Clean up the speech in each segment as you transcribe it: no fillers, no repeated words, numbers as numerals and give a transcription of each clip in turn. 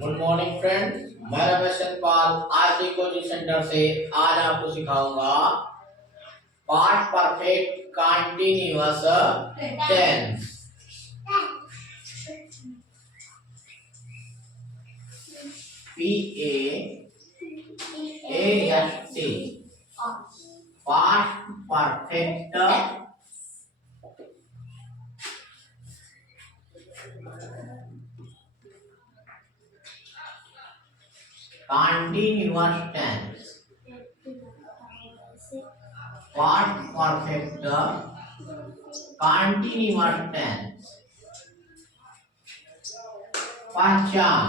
Good morning friends, मैं Ramesh Pal RT coaching centre से आज आपको सिखाऊंगा past perfect continuous tense. PAST past perfect continuous tense, past perfect continuous tense। पहचान।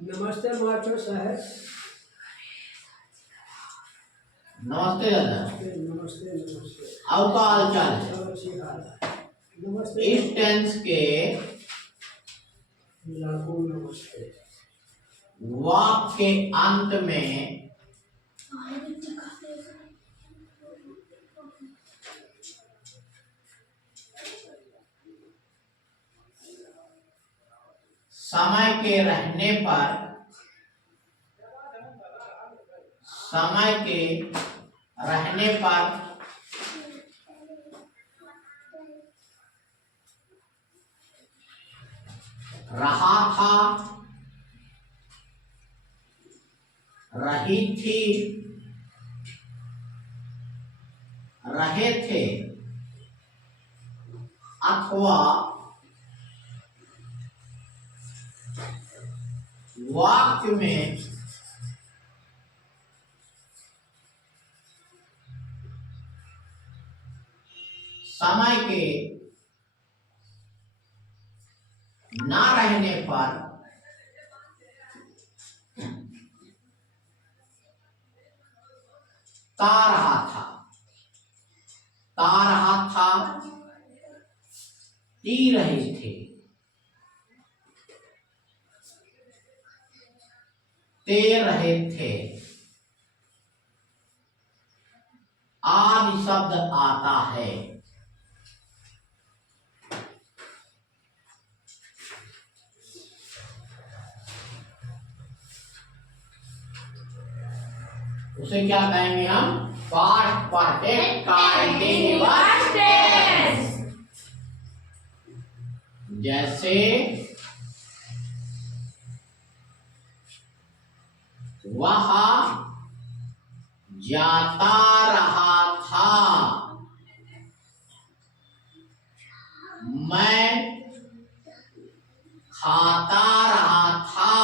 नमस्ते मास्टर साहब। नमस्ते दादा। नमस्ते नमस्ते। अब का हाल चाल है? नमस्ते। इस टेंस के लाखों नमस्ते। वाक्य के अंत में समय के रहने पर रहा था, रही थी, रहे थे अथवा वाक्य में समय के ना रहने पर ता रहा था, ती रहे थे, ते रहे थे आदि शब्द आता है। उसे क्या कहेंगे हम? Past perfect continuous tense. जैसे वह जाता रहा था, मैं खाता रहा था,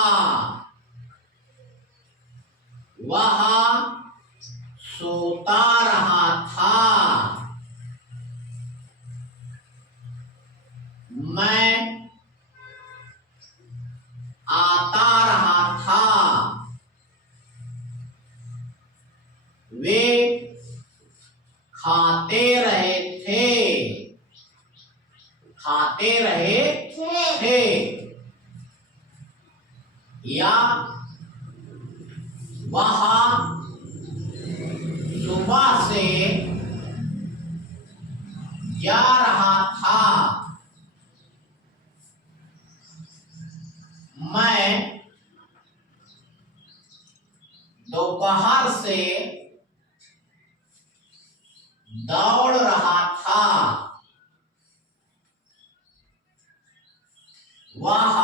वह सोता रहा था, मैं आता रहा था, वे खाते रहे थे या वह सुबह से जा रहा था, मैं दोपहर से दौड़ रहा था, वह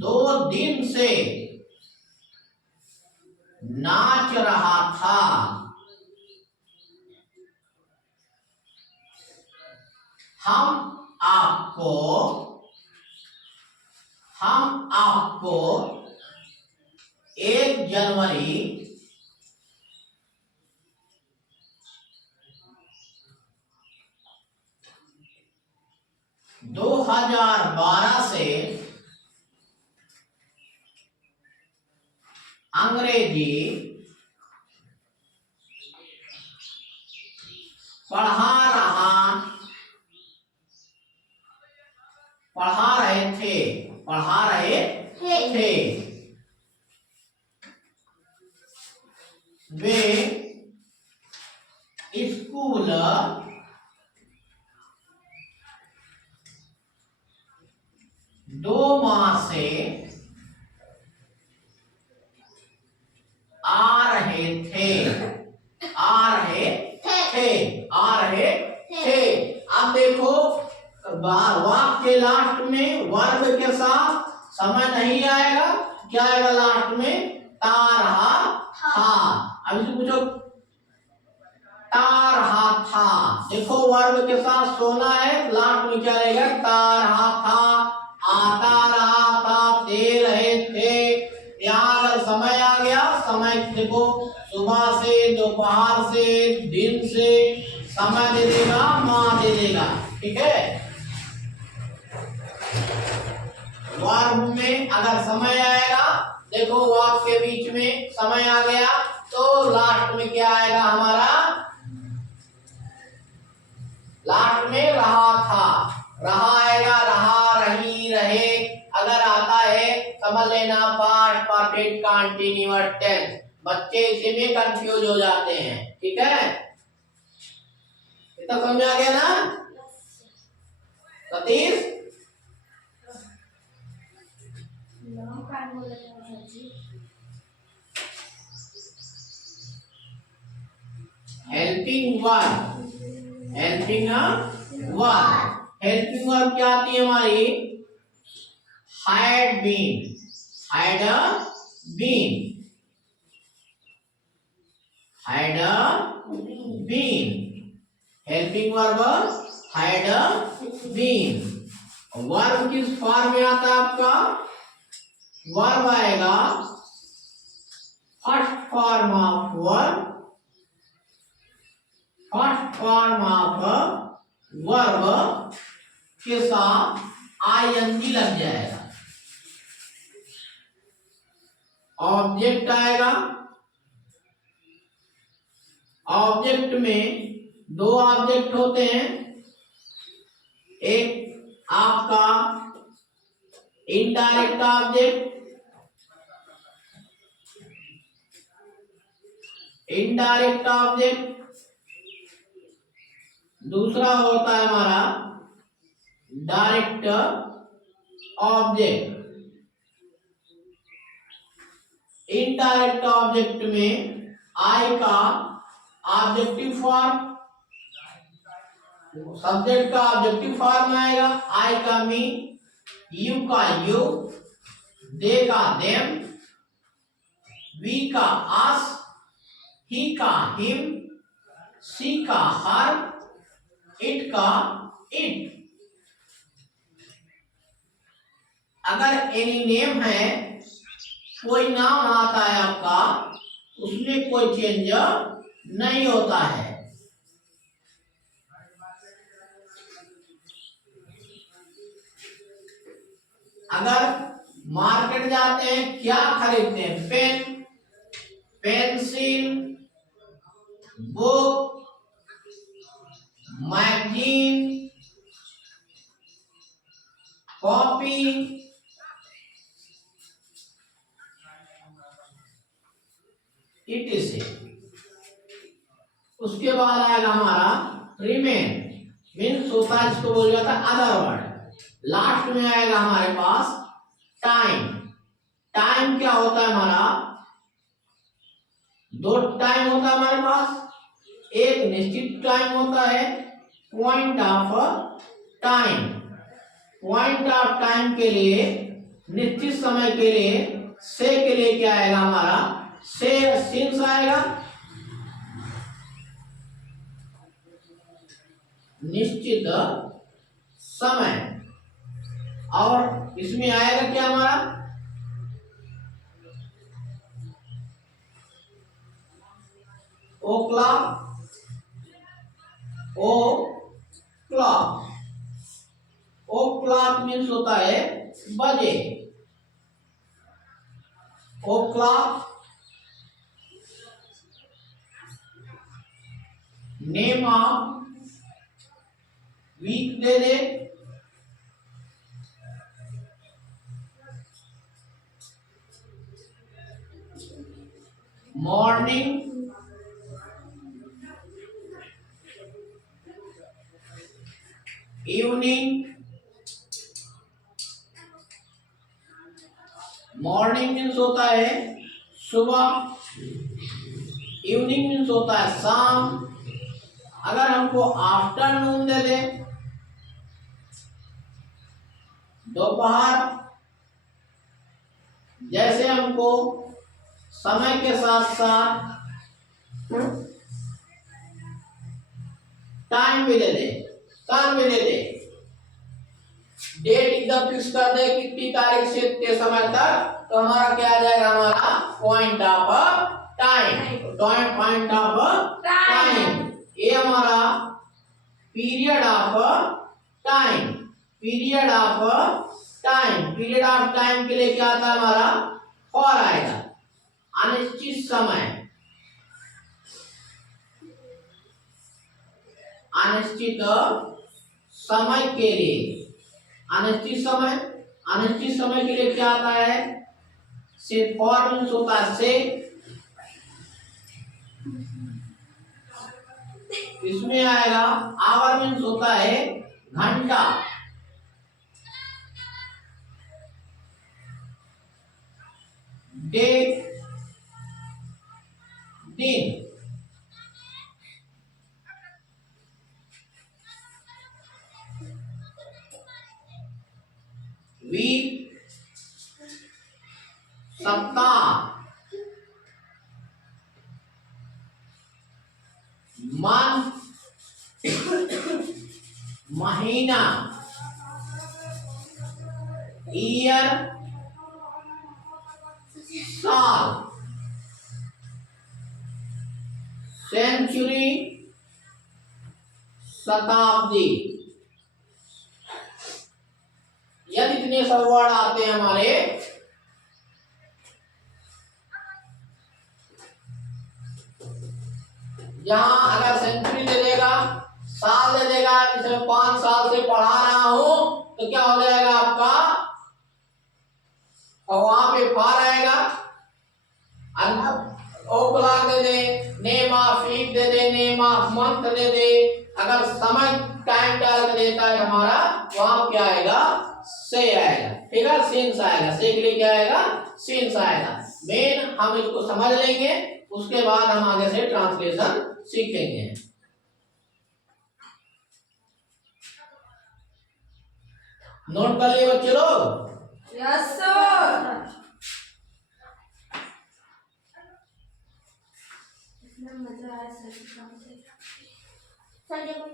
2 दिन से नाच रहा था। हम आपको 1 जनवरी 2012 से अंग्रेजी पढ़ा रहे थे। वे स्कूल राहुल 2 माह से आ रहे थे। अब देखो वाक्य के लास्ट में वर्ब के साथ समय नहीं आएगा, क्या आएगा लास्ट में? ता रहा था। अब इसे पूछो ता रहा था, देखो वर्ब के साथ सोना है, लास्ट में क्या रहेगा? ता रहा था, आता रहा था, दे रहे थे। यहाँ अगर समय आ गया, समय देखो सुबह से, दोपहर से, दिन से, समय दे देगा, माह दे देगा, ठीक है। वर्ब में अगर समय आएगा, देखो वाक्य के बीच में समय आ गया तो लास्ट में क्या आएगा हमारा? लास्ट में रहा था, रहा आएगा, रहा, रही, रहे। अगर आता है समझ लेना पास्ट परफेक्ट कंटीन्यूअस टेंस। बच्चे इसी में कंफ्यूज हो जाते हैं, ठीक है। इतना समझ आ गया ना Satish? Helping verb, helping verb, helping verb क्या आती है हमारी? had been, had been, had been, helping verb had been। Verb किस फॉर्म में आता है आपका? वर्ब आएगा first form of verb, first form of verb के साथ आईएनजी लग जाएगा। ऑब्जेक्ट आएगा, ऑब्जेक्ट में 2 ऑब्जेक्ट होते हैं, एक आपका इनडायरेक्ट ऑब्जेक्ट, इनडायरेक्ट ऑब्जेक्ट, दूसरा होता है हमारा डायरेक्ट ऑब्जेक्ट। इनडायरेक्ट ऑब्जेक्ट में आई का ऑब्जेक्टिव फॉर्म, सब्जेक्ट का ऑब्जेक्टिव फॉर्म आएगा, आई का मी, यू का यू, दे का देम, वी का अस, ही का हिम, सी का हर, इट का इट। अगर एनी नेम है, कोई नाम आता है आपका, उसमें कोई चेंज नहीं होता है। अगर मार्केट जाते हैं, क्या खरीदते हैं? Pen, pencil, book, magazine, copy, इट। उसके बाद आएगा हमारा रिमेन, मीन्स होता है, इसको बोल जाता है अदर वर्ड। लास्ट में आएगा हमारे पास टाइम। टाइम क्या होता है हमारा? 2 टाइम होता है हमारे पास, एक निश्चित टाइम होता है, point of time. Point of time के लिए, निश्चित समय के लिए, से के लिए क्या आएगा हमारा? से सिंस आएगा, निश्चित समय। और इसमें आएगा क्या हमारा? O'clock, o'clock, o'clock means होता है बजे। O'clock, name of week दे दे, मॉर्निंग, इवनिंग, मॉर्निंग मीन्स होता है सुबह, इवनिंग मीन्स होता है शाम। अगर हमको आफ्टरनून दे दे, दोपहर, जैसे हमको समय के साथ साथ टाइम भी दे दे, टाइम भी दे दे, डेट एकदम फिक्स कर दे कितनी तारीख से कितने समय तक, तो हमारा क्या आ जाएगा, हमारा point of time, point of time. ये हमारा period of time, period of time, period of time के लिए क्या आता है हमारा फॉर आएगा, अनिश्चित समय, अनिश्चित समय के लिए, अनिश्चित समय, अनिश्चित समय के लिए क्या आता है, से फॉर मीन्स होता है से, इसमें आएगा आवर मीन्स होता है घंटा, डे दिन, वीक सप्ताह, मंथ महीना, ईयर साल, सेंचुरी शताब्दी। यदि इतने सब वर्ड आते हैं हमारे, जहां अगर सेंचुरी दे देगा, साल दे देगा, इसमें 5 साल से पढ़ा रहा हूं, तो क्या हो जाएगा आपका, और वहां पे फॉर आएगा, ओ क्लॉक दे दे, नेम ऑफ वीक दे दे, नेम ऑफ मंथ दे दे, अगर समय टाइम डाल के देता है हमारा, वहां क्या आएगा, से आएगा, ठीक है, सिंस आएगा, से के लिए क्या आएगा, सिंस आएगा। मेन हम इसको समझ लेंगे, उसके बाद हम आगे से ट्रांसलेशन सीखेंगे। नोट कर लिए बच्चे लोग? Yes sir. इतना मजा आया सर के काम से। सर जब मैं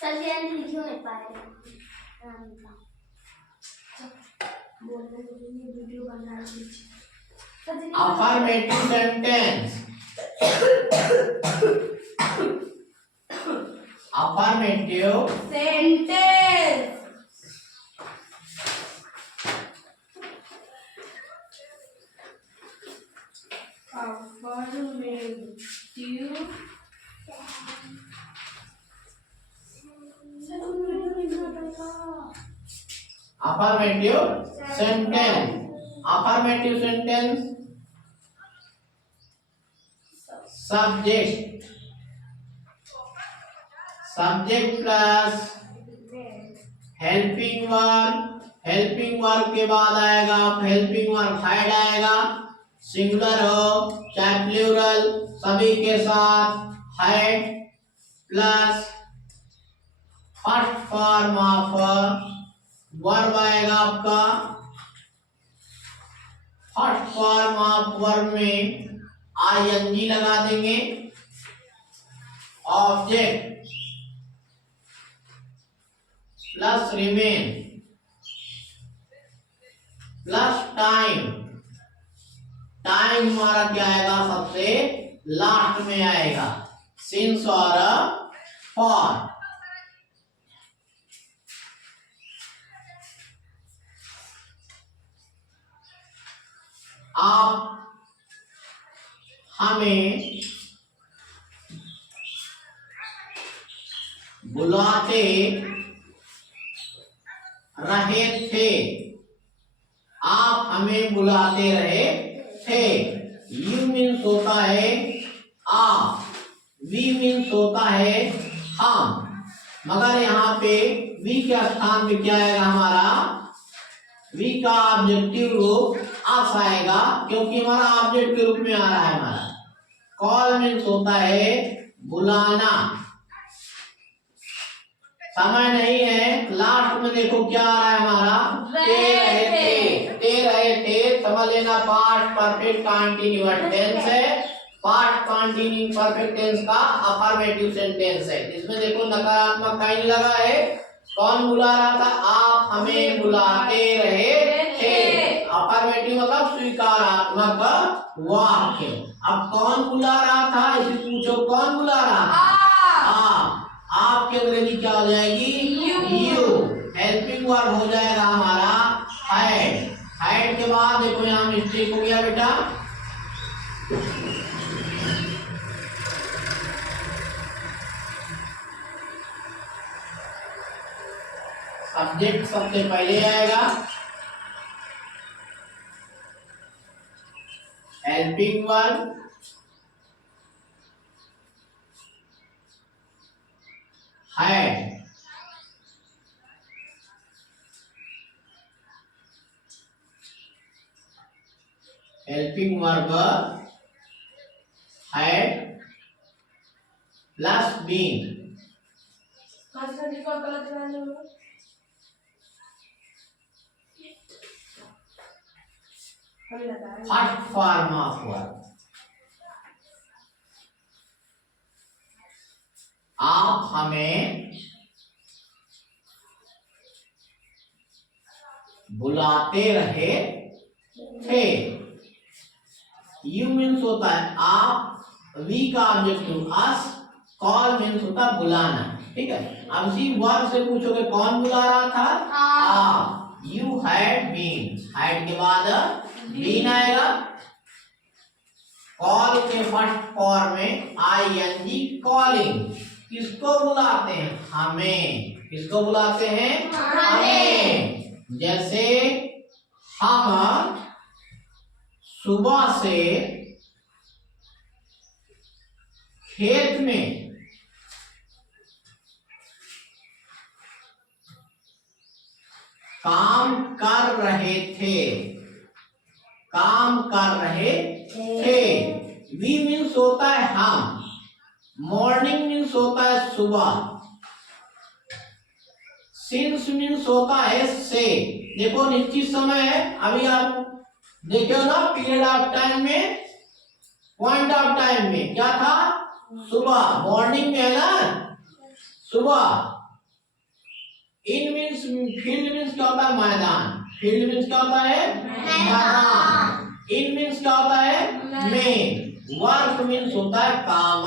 सर जी आज लिख नहीं पा रहे बोल रहे हैं वीडियो बना रही है। Affirmative sentence, affirmative sentence, affirmative sentence, affirmative sentence, subject, subject plus helping verb, helping verb के बाद आएगा हेल्पिंग वर्ब हेड आएगा, सिंगुलर हो चाहे प्लूरल सभी के साथ head plus first form of verb आएगा आपका। फर्स्ट फॉर्म ऑफ वर्ब में आईएनजी लगा देंगे, object plus remain plus time, time हमारा क्या आएगा सबसे लास्ट में आएगा, सिंस और फॉर। आप हमें बुलाते रहे थे, आप हमें बुलाते रहे थे। यू मीन्स होता है आप, वी मीन्स होता है हम, मगर यहाँ पे वी के स्थान पे क्या आएगा हमारा, वी का ऑब्जेक्टिव रूप अस आएगा, क्योंकि हमारा ऑब्जेक्ट के रूप में आ रहा है हमारा। कॉल मीन्स होता है बुलाना, समय नहीं है, लास्ट में देखो क्या आ रहा है हमारा, ते रहे थे, समझ लेना पास्ट परफेक्ट कंटीन्यूअस टेंस है, पास्ट कंटीन्यूअस परफेक्ट टेंस का अफर्मेटिव सेंटेंस है। इसमें देखो नकारात्मक का ही लगा है, कौन बुला रहा था, आप हमें बुलाते रहे थे, अफर्मेटिव मतलब स्वीकारात्मक वाक्य। अब कौन बुला रहा था, इसे पूछो कौन बुला रहा था, आप, आपकी अंग्रेजी क्या हो जाएगी, यू, हेल्पिंग वर्ब हो जाएगा हमारा हैड, हैड के बाद देखो यहाँ मिस्टेक हो गया बेटा, सब्जेक्ट सबसे पहले आएगा, helping verb had, helping verb had plus been, first form of verb, आप हमें बुलाते रहे थे, यू मीन्स होता है आप, वी का ऑब्जेक्टिव अस, कॉल मीन्स होता है बुलाना, ठीक है। अब इसी वर्ब से पूछोगे कौन बुला रहा था, आप, यू हैड बीन, हैड के बाद बीन आएगा, कॉल के फर्स्ट फॉर्म में आईएनजी कॉलिंग, किसको बुलाते हैं, हमें, किसको बुलाते हैं, हमें, जैसे हम सुबह से खेत में काम कर रहे थे, काम कर रहे थे, वी मीन्स होता है हम, मॉर्निंग मीन्स होता है सुबह, सिंस मीन्स होता है से, देखो निश्चित समय है, अभी आप देखो ना पीरियड ऑफ टाइम में, पॉइंट ऑफ टाइम में क्या था, सुबह, मॉर्निंग में है ना सुबह, इन मीन्स फील्ड मीन्स क्या होता है मैदान, फील्ड मीन्स क्या होता है मैदान, इन मीन्स क्या होता है में, वर्क मीन्स होता है काम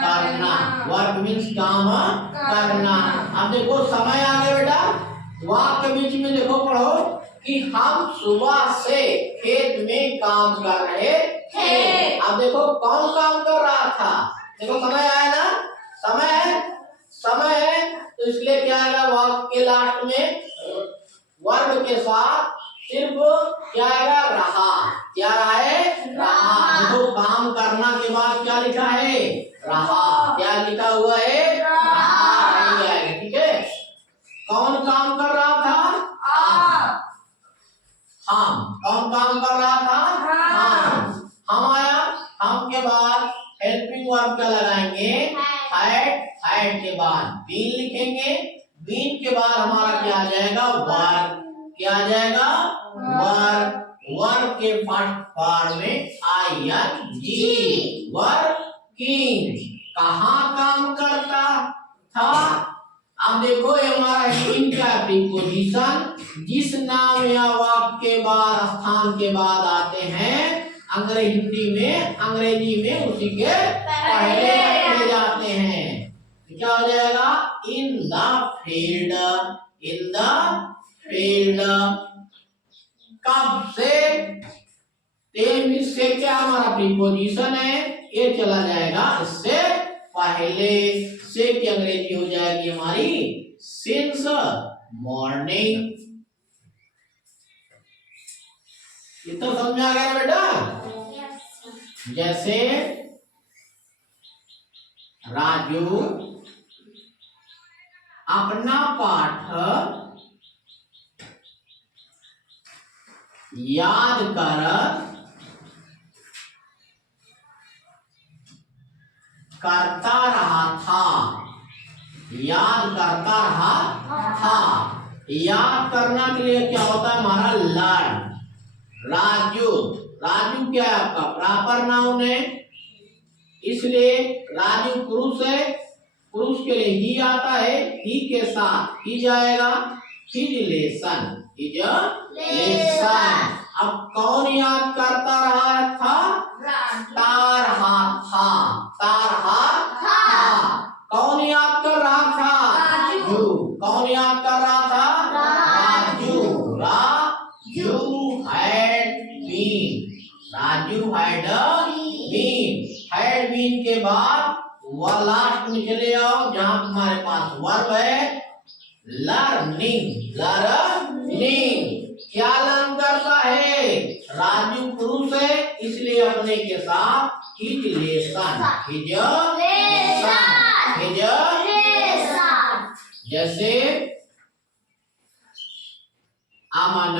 करना, वर्क मीन्स काम करना। अब देखो समय आ गया बेटा, वाक्य के बीच में देखो पढ़ो कि हम सुबह से खेत में काम कर रहे थे, अब देखो कौन काम कर रहा था, देखो समय आया ना, समय है, समय है, तो इसलिए क्या आएगा वाक्य के लास्ट में वर्ब के साथ सिर्फ क्या आएगा, रहा, क्या है, रहा, देखो काम करना के बाद क्या लिखा है, रहा, क्या लिखा हुआ है, रहा, नहीं आएगा, ठीक है। कौन काम कर रहा था, हम, कौन काम कर रहा था, हम आया, हम के बाद हेल्पिंग वर्ब क्या लगाएंगे, हैड, हैड के बाद बीन लिखेंगे, बीन के बाद हमारा क्या आ जाएगा, वर्ब, क्या आ जाएगा, वर्ब, वर्ब के फर्स्ट फॉर्म में आईएनजी, वर्किंग, कहाँ काम करता था, अब देखो ये हमारा इन का प्रीपोजिशन, जिस नाम या वाक्य के बाद स्थान के बाद आते हैं अंग्रेजी में उसी के पहले रखे जाते हैं, क्या हो जाएगा, in the field, in the field, कब से, से क्या हमारा प्रीपोजिशन है, ये चला जाएगा इससे पहले, से की अंग्रेजी हो जाएगी हमारी सिंस मॉर्निंग, इतना समझा गया बेटा, जैसे राजू अपना पाठ याद कर करता रहा था। याद करता रहा था। याद करना के लिए क्या होता है हमारा लर्न। राजू, राजू क्या है आपका प्रॉपर नाउन है, इसलिए राजू पुरुष है, पुरुष के लिए ही आता है, ही के साथ ही जाएगा, हिज लेसन, हिज लेसन। अब कौन याद करता रहा था? तारहा था, तारहा था। कौन याद कर रहा था? राजू। कौन याद कर रहा था? Raju. Raju had been, Raju had been. Had been के बाद वह लास्ट में चले आओ जहां तुम्हारे पास वर्ब है, लर्निंग। लर्निंग क्या लर्न करता है? राजू पुरुष है, इसलिए अपने के साथ his lesson, his lesson, his lesson. जैसे अमन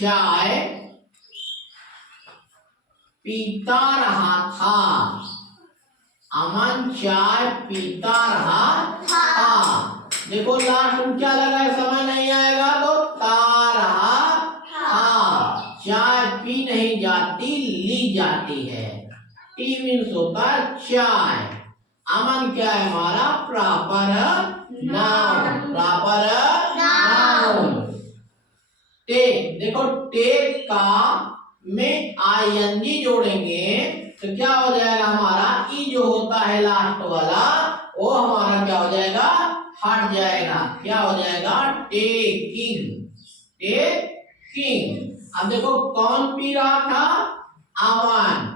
चाय पीता रहा था। अमन चाय पीता रहा था। देखो लास्ट में क्या लगा है, समय नहीं आएगा तो ता रहा था। चाय पी नहीं जाती, ली जाती है। टी मीन्स होता है चाय। अमन क्या है हमारा proper noun, proper noun. Take, देखो टेक का में आईएनजी जोड़ेंगे तो क्या हो जाएगा हमारा, ई जो होता है लास्ट वाला वो हमारा क्या हो जाएगा, हट जाएगा। क्या हो जाएगा? Taking, taking. अब देखो कौन पी रहा था? अमन,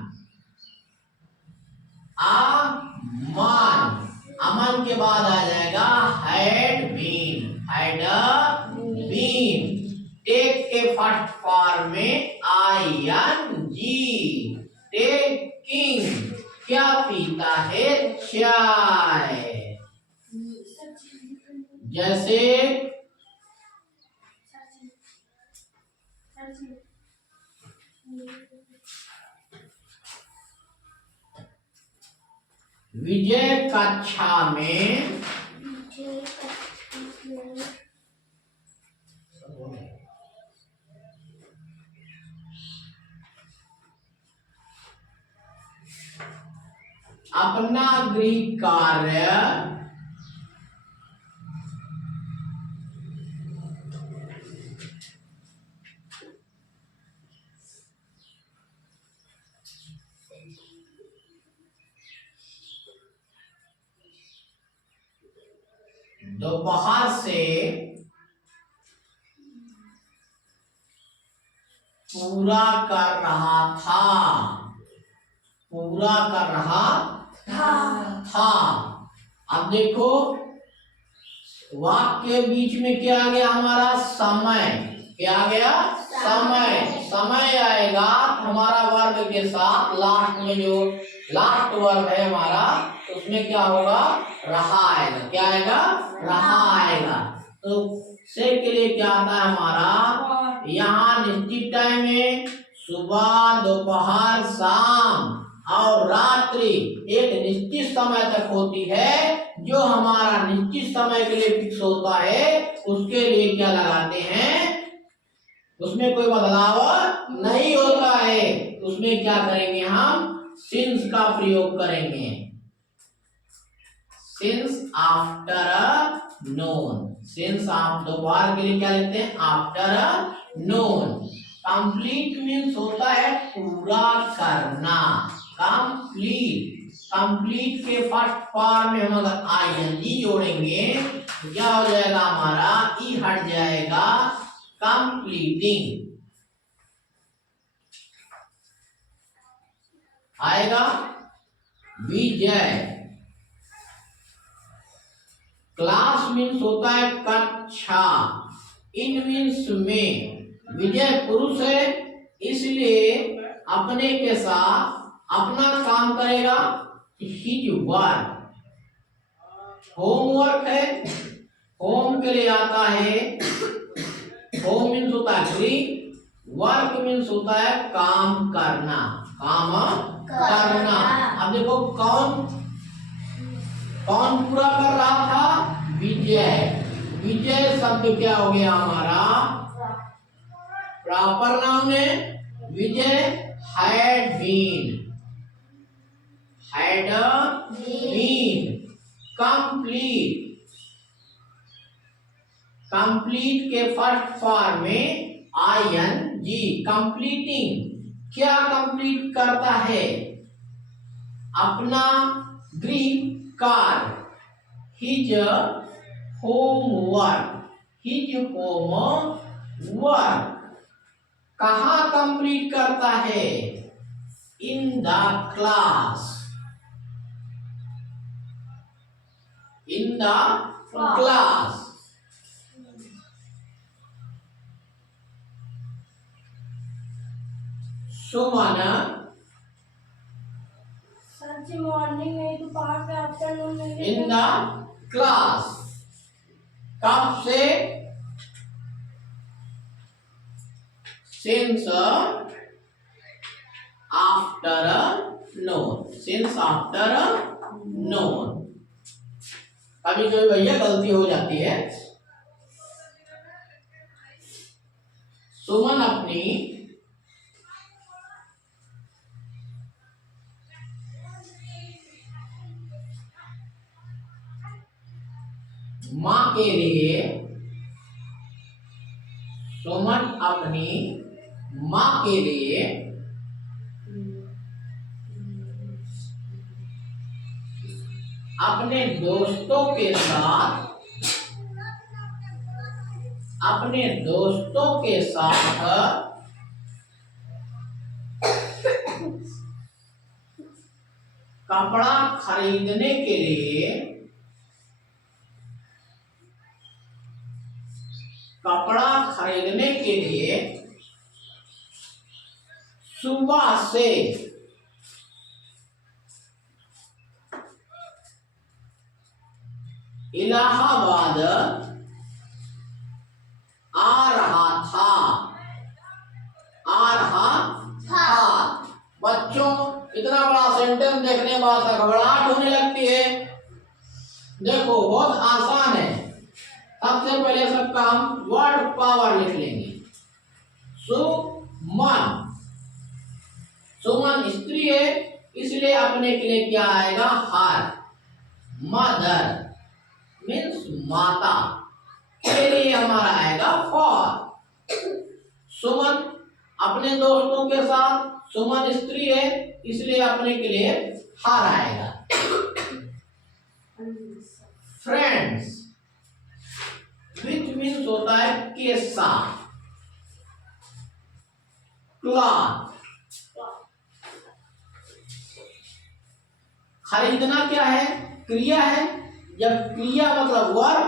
अमन। अमन के बाद आ जाएगा had been, had been. Take के फर्स्ट फॉर्म में आईएनजी, टेकिंग। क्या पीता है? चाय। जैसे विजय कक्षा में अपना गृह कार्य दोपहर से पूरा कर रहा था, पूरा कर रहा था। अब देखो वाक्य के बीच में क्या आ गया हमारा? समय। क्या आ गया? समय। समय आएगा हमारा वर्ब के साथ लास्ट में, जो लास्ट वर्ब है हमारा उसमें क्या होगा? रहा आएगा। क्या आएगा? रहा आएगा। तो से के लिए क्या आता है हमारा? यहाँ निश्चित टाइम है, सुबह, दोपहर, शाम और रात्रि एक निश्चित समय तक होती है। जो हमारा निश्चित समय के लिए फिक्स होता है उसके लिए क्या लगाते हैं? उसमें कोई बदलाव नहीं होता है। उसमें क्या करेंगे हम? सिंस का प्रयोग करेंगे। सिंस आफ्टर नोन, सिंस आप दोपहर के लिए क्या लिखते हैं? After known. कंप्लीट मीन्स होता है पूरा करना, कंप्लीट। कंप्लीट के फर्स्ट फॉर्म में हम अगर आईएनजी जोड़ेंगे तो क्या हो जाएगा हमारा? ई हट जाएगा, कंप्लीटिंग आएगा। विजय, क्लास मीन्स होता है कक्षा, इन मीन्स में। विजय पुरुष है, इसलिए अपने के साथ अपना काम करेगा, हिज वर्क। होमवर्क है, होम के लिए आता है, होम मीन्स होता है ग्रीन, वर्क मीन्स होता है काम करना, काम करना। अब देखो कौन कौन पूरा कर रहा था, विजय। विजय शब्द क्या हो गया हमारा, प्रॉपर नाउन है। Vijay had been complete. Complete के फर्स्ट फॉर्म में ING, कंप्लीटिंग। क्या कंप्लीट करता है, अपना गृह कार्य, हिज होमवर्क, हिज होमवर्क। कहाँ कंप्लीट करता है, in the class, in the class. Suman sir ji morning में दोपहर में आफ्टरनून में इन द क्लास। कब से, सिंस आफ्टरनून, सिंस आफ्टरनून। कभी कभी भैया गलती हो जाती है। सुमन अपनी माँ के लिए, सुमन अपनी माँ के लिए अपने दोस्तों के साथ, अपने दोस्तों के साथ कपड़ा खरीदने के लिए, कपड़ा खरीदने के लिए सुबह से इलाहाबाद आ रहा था, आ रहा था। बच्चों, इतना बड़ा सेंटेंस देखने के बाद घबराहट होने लगती है। देखो बहुत आसान है। सबसे पहले सबका हम वर्ड पावर लिख लेंगे। सुमन, सुमन स्त्री है, इसलिए अपने के लिए क्या आएगा, हर। मदर मीन्स माता, के लिए हमारा आएगा फॉर। सुमन अपने दोस्तों के साथ, सुमन स्त्री है, इसलिए अपने के लिए हर आएगा। फ्रेंड्स विच मीन्स होता है के साथ। क्लॉथ, खरीदना क्या है, क्रिया है। जब क्रिया मतलब वर्ब,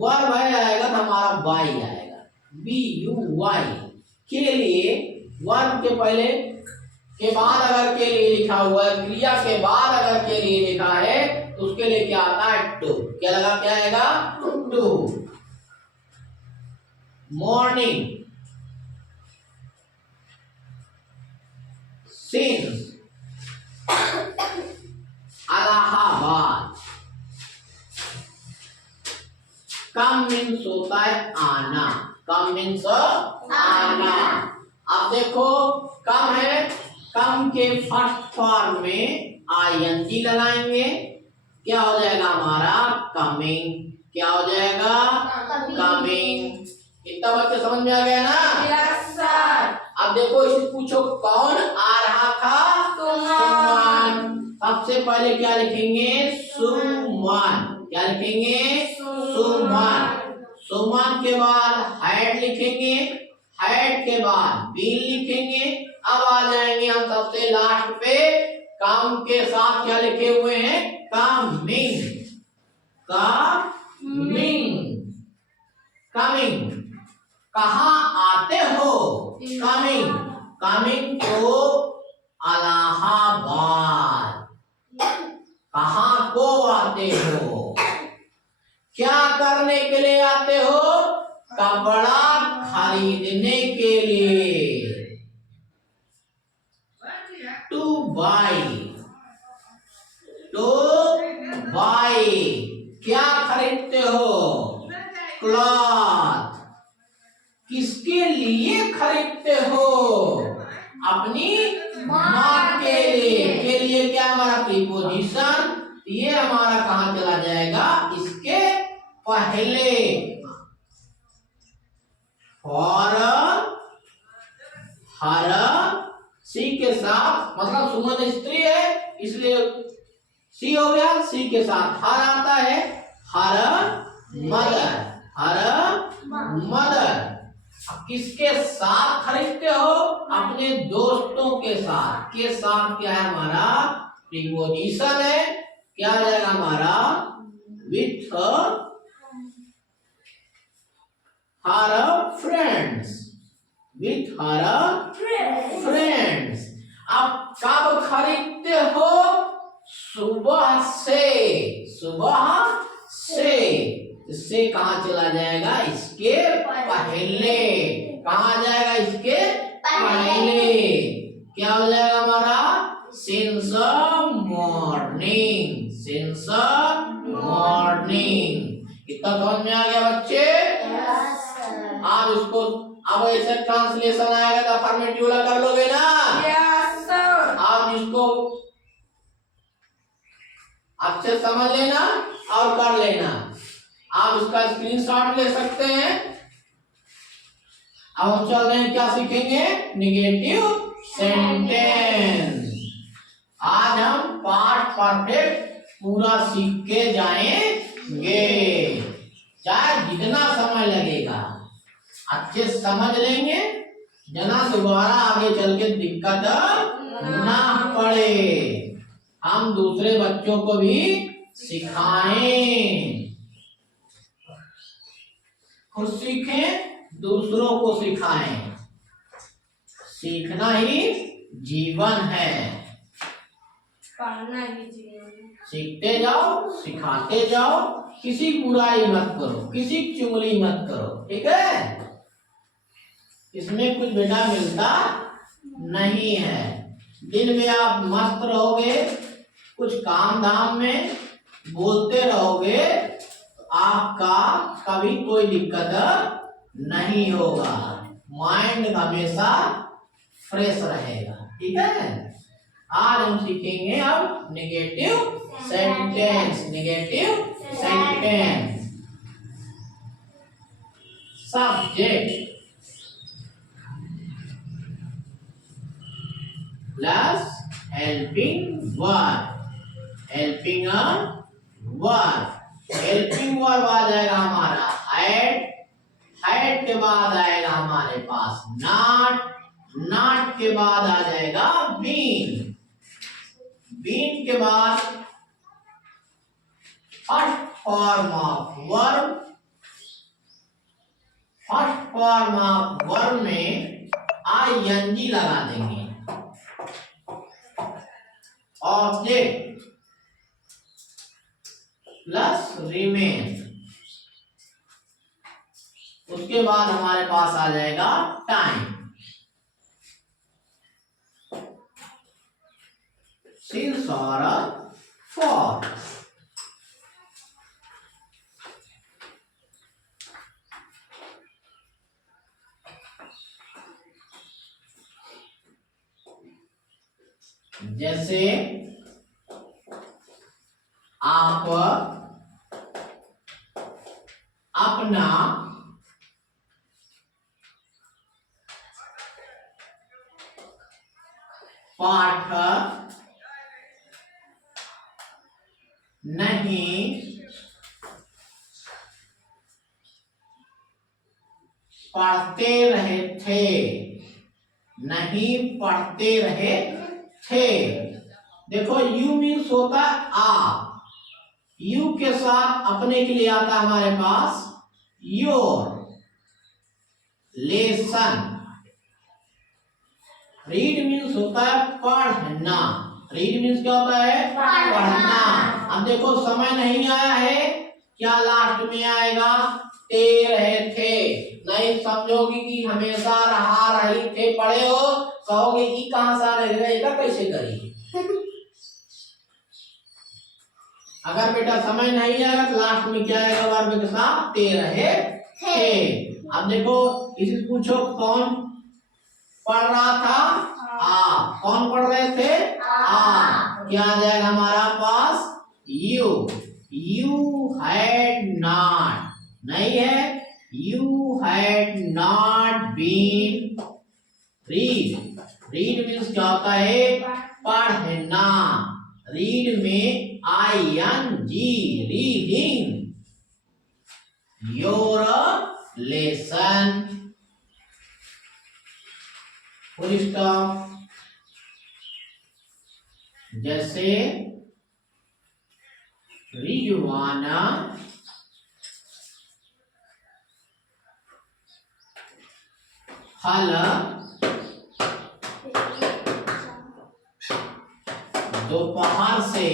वर्ब आएगा तो हमारा बाई आएगा, BUY। के लिए, वर्ब के पहले के बाद अगर के लिए लिखा हुआ है, क्रिया के बाद अगर के लिए लिखा है तो उसके लिए क्या आता है, टू। क्या लगा, क्या आएगा, to. Morning, since, Allahabad. Come means होता है आना, कम मीन्स आना। अब देखो कम है, कम के फर्स्ट फॉर्म में ING लगाएंगे, क्या हो जाएगा हमारा, कमिंग। क्या हो जाएगा, कमिंग। इतना बच्चे समझ में आ गया ना, यस सर। अब देखो इसे पूछो कौन आ रहा था, सुमन। सबसे पहले क्या लिखेंगे, सुमन। क्या लिखेंगे, सुमन। सुमन के बाद हैड लिखेंगे, हैड के बाद बीन लिखेंगे। अब आ जाएंगे हम सबसे लास्ट पे, काम के साथ क्या लिखे हुए हैं, कमिंग, कमिंग, कमिंग। कहाँ आते हो, कमिंग, कमिंग तो इलाहाबाद। करने के लिए आते हो? कपड़ा खरीदने के लिए। टू बाई, टू बाई, क्या खरीदते हो? क्लॉथ। किसके लिए खरीदते हो? अपनी माँ के लिए। के लिए क्या हमारा प्रीपोजिशन, ये हमारा कहाँ चला जाएगा? इसके पहले। फॉर, हर, सी के साथ, मतलब सुमन स्त्री है इसलिए सी हो गया, सी के साथ हर आता है। Her mother, her mother. किसके साथ खरीदते हो? अपने दोस्तों के साथ। के साथ क्या है हमारा? प्रीपोजिशन है। क्या आ जाएगा हमारा? With her friends, with her friends. अब कब खरीदते हो? सुबह से, सुबह से। इससे कहाँ चला जाएगा? इसके पहले। कहाँ जाएगा? इसके पहले। क्या हो जाएगा हमारा? Since morning, since morning. कितना समझ में आ गया बच्चे? आप इसको अब ऐसे ट्रांसलेशन आएगा तो अफर्मेटिव वाला कर लोगे ना? Yes sir. आप इसको अच्छे समझ लेना और कर लेना। आप इसका स्क्रीनशॉट ले सकते हैं। अब हम चल रहे हैं, क्या सीखेंगे? Negative sentence. आज हम पार्ट परफेक्ट पूरा सीख के जाएंगे, चाहे जितना समय लगेगा। अच्छे से समझ लेंगे, जना दोबारा आगे चल के दिक्कत ना पड़े। हम दूसरे बच्चों को भी सिखाएं, खुद सीखें, दूसरों को सिखाएं। सीखना ही जीवन है। पढ़ना ही जीवन। सीखते जाओ, सिखाते जाओ, किसी की बुराई मत करो, किसी की चुगली मत करो, ठीक है? इसमें कुछ बेटा मिलता नहीं है। दिन में आप मस्त रहोगे, कुछ काम धाम में बोलते रहोगे, आपका कभी कोई दिक्कत नहीं होगा। माइंड हमेशा फ्रेश रहेगा, ठीक है? आज हम सीखेंगे अब negative sentence. Negative sentence. Subject plus helping verb, helping verb. Helping verb आ जाएगा हमारा हैड, हैड के बाद आएगा हमारे पास नॉट, नॉट के बाद आ जाएगा बीन, बीन के बाद first form of verb, first form of verb में आईएनजी लगा देंगे। ऑब्जेक्ट प्लस रिमेन, उसके बाद हमारे पास आ जाएगा टाइम, सिंस और फॉर। जैसे आप अपना पाठ नहीं पढ़ते रहे थे, नहीं पढ़ते रहे थे। देखो यू मीन्स होता है आप, यू के साथ अपने के लिए आता है हमारे पास योर। लेसन, रीड मीन्स होता है पढ़ना, रीड मीन्स क्या होता है? पढ़ना। अब देखो समय नहीं आया है, क्या लास्ट में आएगा? ते रहे थे। नहीं समझोगी कि हमेशा रहा रही थे पढ़े हो, कहोगे ई कहां से रहेगा, ये कैसे करी। अगर बेटा समझ नहीं आएगा तो लास्ट में क्या आएगा? वर्ब के साथ ते रहे थे। अब देखो इसे पूछो कौन पढ़ रहा था? आप। कौन पढ़ रहे थे? आप। क्या आ जाएगा हमारा पास? यू। यू हैड नॉट, नहीं है, you had not been read. Read means क्या होता है? पढ़ना। रीड में ING, reading your lesson. Full stop. जैसे रिजवाना फल दोपहर से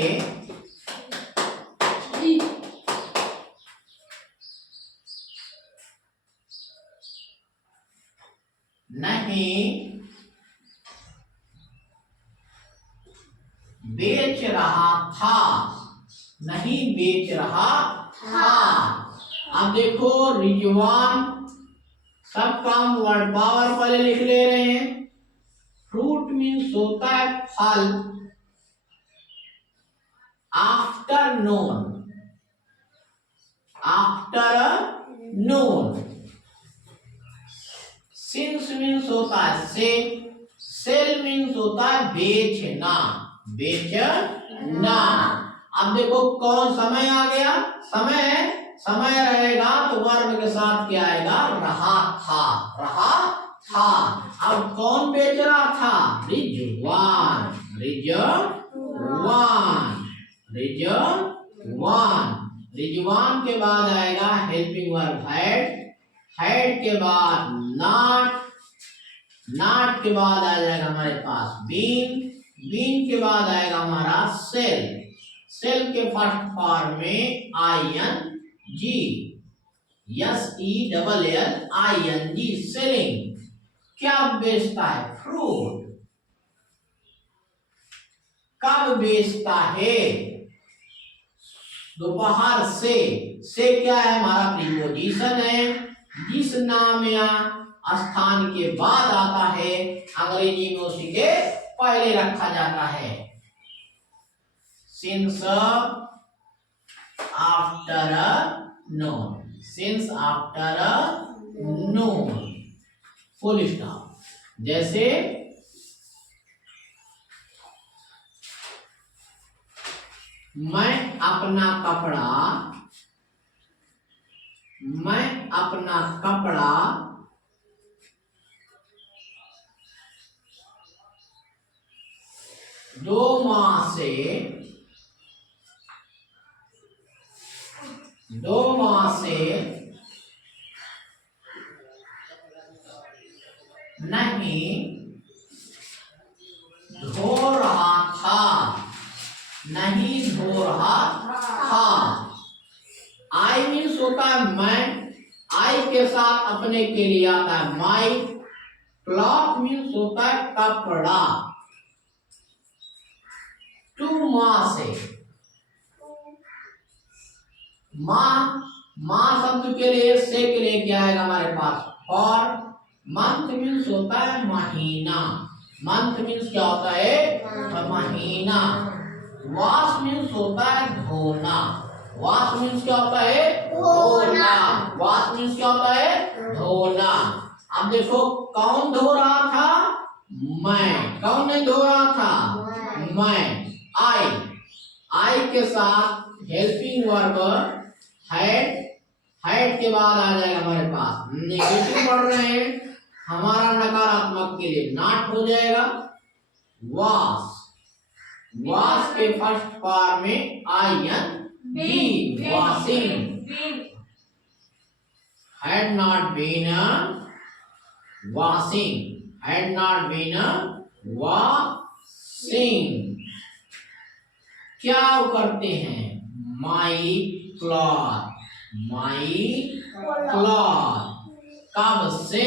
नहीं बेच रहा था। नहीं बेच रहा था। अब देखो रिजवान सब काम वर्ड पावर पहले लिख ले रहे हैं। फ्रूट मीन्स होता है फल। Afternoon, afternoon. सिंस मीन्स होता है सेल। सेल मीन्स होता है बेचना, बेचना। अब देखो कौन समय आ गया? समय है, समय रहेगा तो वर्ब के साथ क्या आएगा? रहा था, रहा था। अब कौन बेच रहा था? रिजवान, रिजवान, रिजवान। रिजवान के बाद आएगा हेल्पिंग वर्ब हैड। हैड के बाद नॉट। नॉट के बाद आ जाएगा हमारे पास बीन। बीन के बाद आएगा हमारा सेल। सेल के फर्स्ट फॉर्म में ING, SELLING, सेलिंग। क्या बेचता है? फ्रूट। कब बेचता है? दोपहर से। से क्या है? हमारा प्रीपोजिशन है। जिस नाम या स्थान के बाद आता है अंग्रेजी में उसी के पहले रखा जाता है। Since afternoon, since afternoon. Full stop. जैसे मैं अपना कपड़ा, मैं अपना कपड़ा दो माह से नहीं धो रहा था। नहीं धो रहा था। आई मीन्स होता है मैं। आई के साथ अपने के लिए आता है माई। क्लॉथ मीन्स होता है कपड़ा। 2 माह से। माह, माह शब्द के लिए से के लिए क्या आएगा हमारे पास? और मंथ मीन्स होता है महीना। मंथ मीन्स क्या होता है? महीना। वॉश मीन्स होता है धोना। वॉश मीन्स क्या होता है? धोना। वॉश मीन्स क्या होता है? धोना। अब देखो कौन धो रहा था? मैं। कौन नहीं धो रहा था? मैं। आई। आई के साथ हेल्पिंग वर्ब हैड। हैड के बाद आ जाएगा हमारे पास नेगेटिव पढ़ रहे हैं, हमारा नकारात्मक के लिए नॉट हो जाएगा। वॉश। वॉश के फर्स्ट फॉर्म में ING, washing. Had not been washing. Had not been washing. क्या करते हैं? My cloth. My cloth. कब से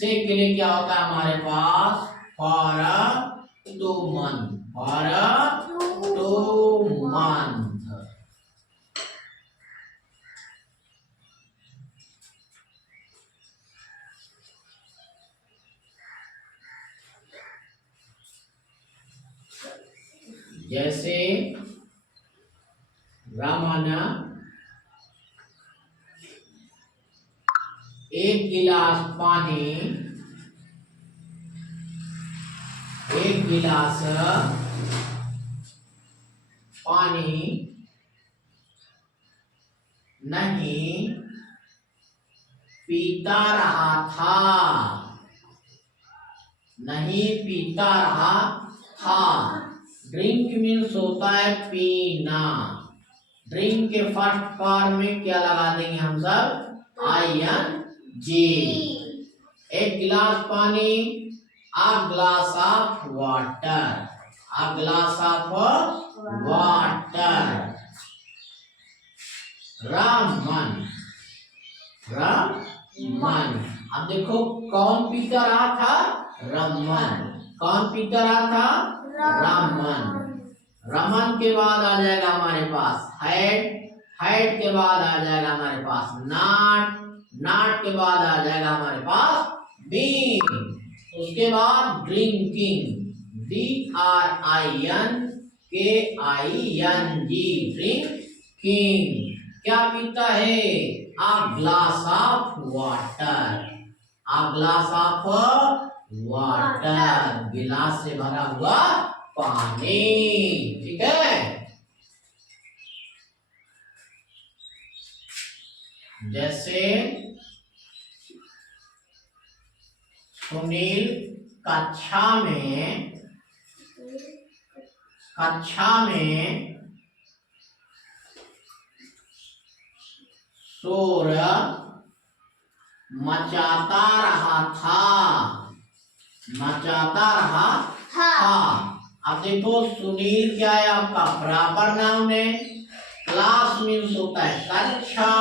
के लिए क्या होता है हमारे पास? For a 2 month, for a 2 month। जैसे रमन एक गिलास पानी, एक गिलास पानी नहीं पीता रहा था, नहीं पीता रहा था। ड्रिंक मीन्स होता है पीना। ड्रिंक के फर्स्ट फॉर्म में क्या लगा देंगे हम सब? ING। एक गिलास पानी, a glass of water, a glass of water। Raman, Raman. अब देखो कौन पीता रहा था? रमन। कौन पीता रहा था? रमन। रमन के बाद आ जाएगा हमारे पास हैड, हैड के बाद आ जाएगा हमारे पास नॉट, नॉट के बाद आ जाएगा हमारे पास बीन, उसके बाद ड्रिंकिंग, DRINKING, ड्रिंकिंग। क्या पीता है? A glass of water, a glass of water, गिलास से भरा हुआ पानी। ठीक है। जैसे सुनील कक्षा में शोर मचाता रहा था, मचाता रहा था। अब देखो सुनील क्या है आपका? प्रॉपर नाउन है। क्लास मीन्स होता है कक्षा,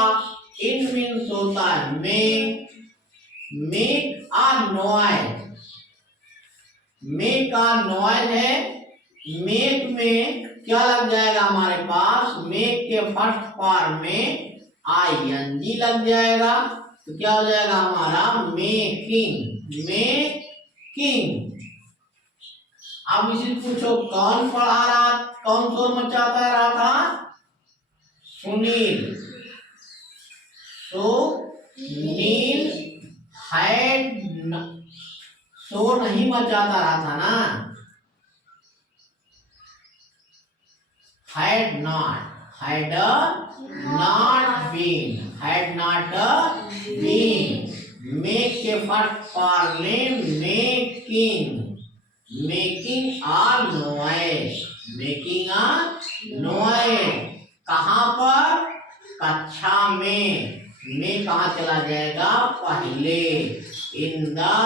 इन मीन्स होता है make a noise, make a noise है। मेक में क्या लग जाएगा हमारे पास? मेक के फर्स्ट फॉर्म में ING लग जाएगा, तो क्या हो जाएगा हमारा? Making, making. अब इसी पूछो कौन पढ़ा रहा, कौन शोर मचाता रहा था? सुनील। तो नील हैड, शोर नहीं मचाता रहा था ना, had not been, had not been। make के फर्स्ट फॉर्म में making, making a noise, making a noise। कहाँ पर? कक्षा में कहाँ चला जाएगा? पहले, in the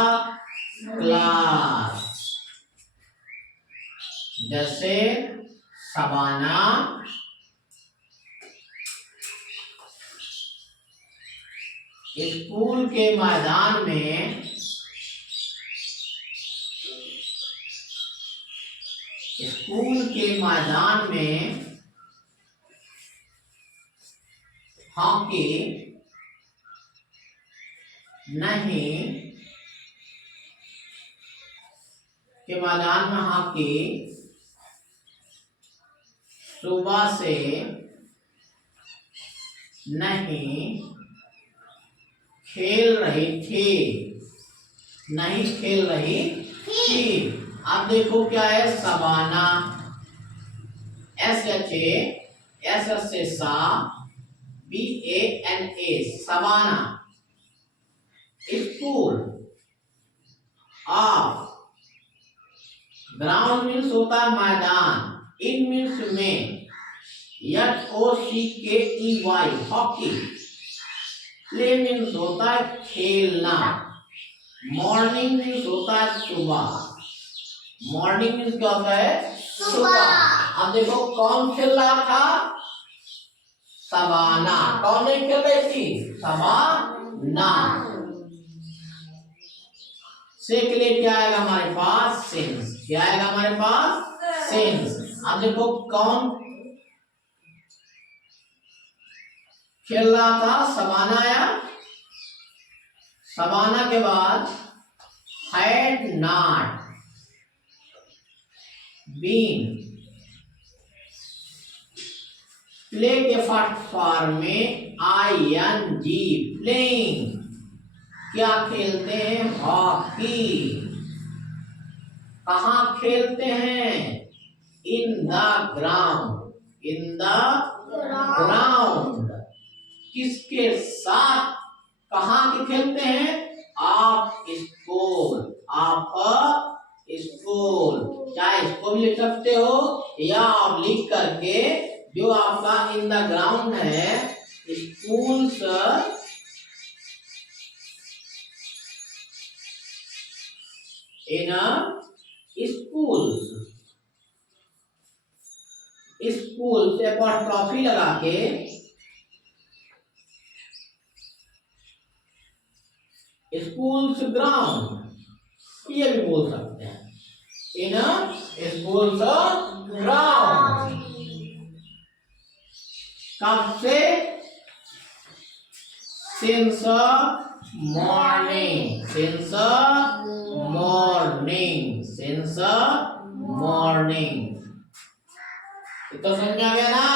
क्लास। जैसे शबाना स्कूल के मैदान में, स्कूल के मैदान में हॉकी नहीं, के मैदान में हॉकी सुबह से नहीं खेल रही थी, नहीं खेल रही थी। अब देखो क्या है? शबाना, SHA से सा, BANA, Shabana. School of, ground means होता है मैदान, इन मीन्स में, HOCKEY, हॉकी। प्ले मीन्स होता है खेलना, मॉर्निंग मीन्स होता है सुबह, मॉर्निंग मीन्स क्या होता है? सुबह। अब देखो कौन खेल रहा था? सबाना। कौन नहीं खेल रही थी? सबाना। से के लिए क्या आएगा हमारे पास? सिंस। क्या आएगा हमारे पास? सिंस। अब देखो कौन खेल रहा था? सबाना आया। सबाना के बाद had not been। प्ले के फर्स्ट फॉर्म में ING प्लेइंग। क्या खेलते हैं? हॉकी। कहाँ खेलते हैं? In the ground. In the ground. किसके साथ? कहाँ के खेलते हैं? आप स्कूल। आप स्कूल। चाहे इसको भी लिख सकते हो या आप लिख करके जो आपका इन द ग्राउंड है, स्कूल्स इन स्कूल्स। स्कूल से ट्रॉफी लगा के स्कूल्स ग्राउंड ये भी बोल सकते हैं। इन स्कूल्स ग्राउंड। कब से? Since morning. Since morning. Since morning. तो समझ में आ गया ना?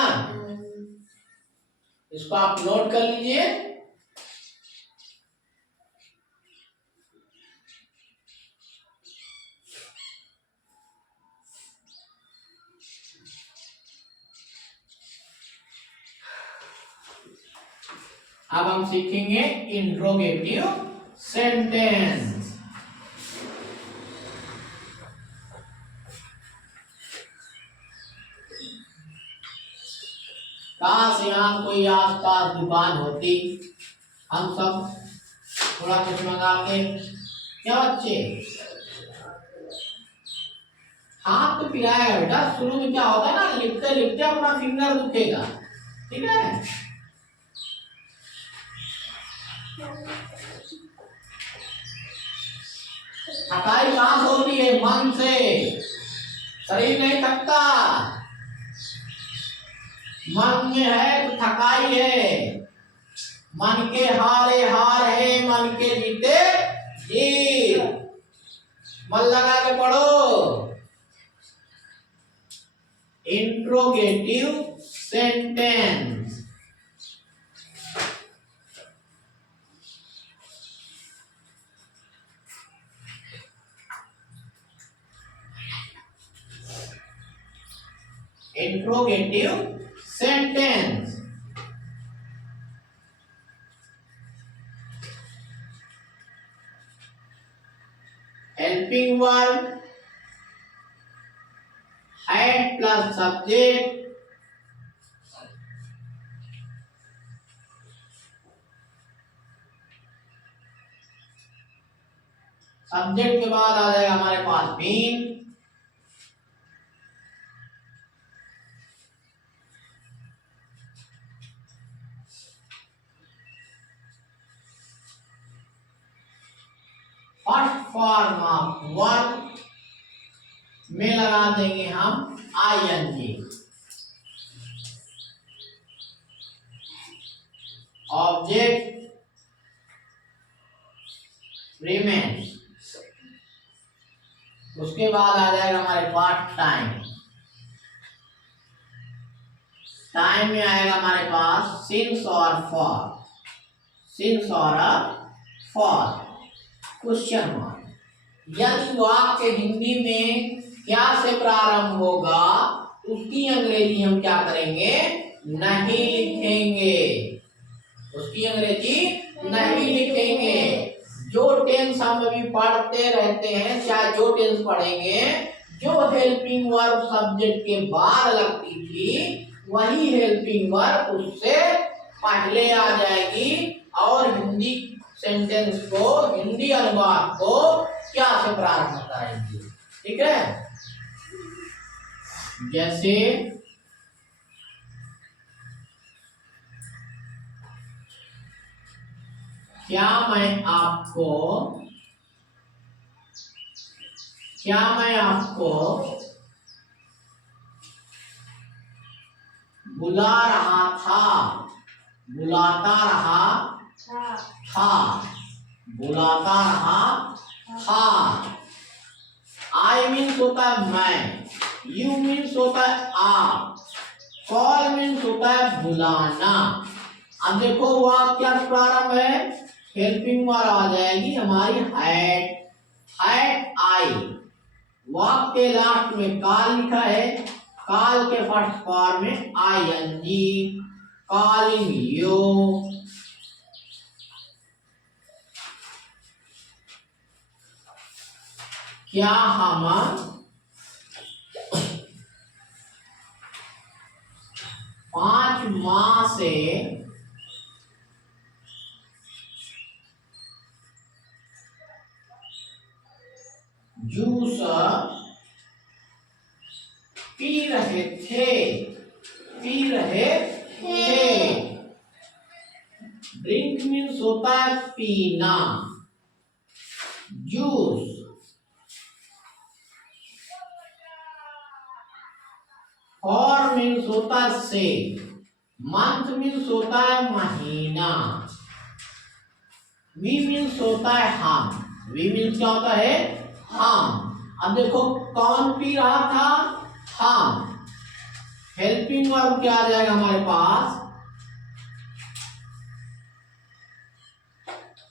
इसको आप नोट कर लीजिए। अब हम सीखेंगे इंट्रोगेटिव सेंटेंस। काश यहाँ कोई आसपास दुकान होती, हम सब थोड़ा कुछ मंगाते। क्या बच्चे? हाथ तो पिराएगा बेटा। शुरू में क्या होता है ना, लिखते लिखते अपना फिंगर दुखेगा। ठीक है? थकाई कहाँ से होती है? मन से। शरीर नहीं थकता। मन में है तो थकाई है। मन के हारे हार है, मन के जीते जीत। मन लगा के पढ़ो। Interrogative sentence. Interrogative sentence. Helping verb had plus subject. Subject के बाद आ जाएगा हमारे पास been. First form of verb में लगा देंगे हम ING। Object remains. उसके बाद आ जाएगा हमारे पास टाइम। टाइम में आएगा हमारे पास सिंस और फॉर। सिंस और फॉर। Question mark. यदि वाक्य हिंदी में क्या से प्रारंभ होगा, उसकी अंग्रेजी हम क्या करेंगे? नहीं लिखेंगे। उसकी अंग्रेजी नहीं लिखेंगे। जो टेंस हम अभी पढ़ते रहते हैं, चाहे जो टेंस पढ़ेंगे, जो हेल्पिंग वर्ब सब्जेक्ट के बाद लगती थी, वही हेल्पिंग वर्ब उससे पहले आ जाएगी और हिंदी सेंटेंस को, हिंदी अनुवाद को क्या से प्रारंभ कराएंगे। ठीक है? जैसे क्या मैं आपको बुला रहा था, बुलाता रहा था, बुलाता रहा था। आई मीन्स होता है मैं, यू मीन्स होता है आप, कॉल मीन्स होता है बुलाना। अब देखो वाक्य क्या प्रारंभ है, हेल्पिंग वर्ब आ जाएगी हमारी हैड आई। वाक्य के लास्ट में काल लिखा है, काल के फर्स्ट फॉर्म में ING, कॉलिंग यू। क्या हम 5 माह से जूस पी रहे थे, ड्रिंक मीन्स होता है पीना, जूस फॉर मीन्स होता है से, मंथ मीन्स होता है महीना, वी मीन्स होता है हम, वी मीन्स क्या होता है हम। अब देखो कौन पी रहा था, हम। हेल्पिंग वर्ब क्या आ जाएगा हमारे पास,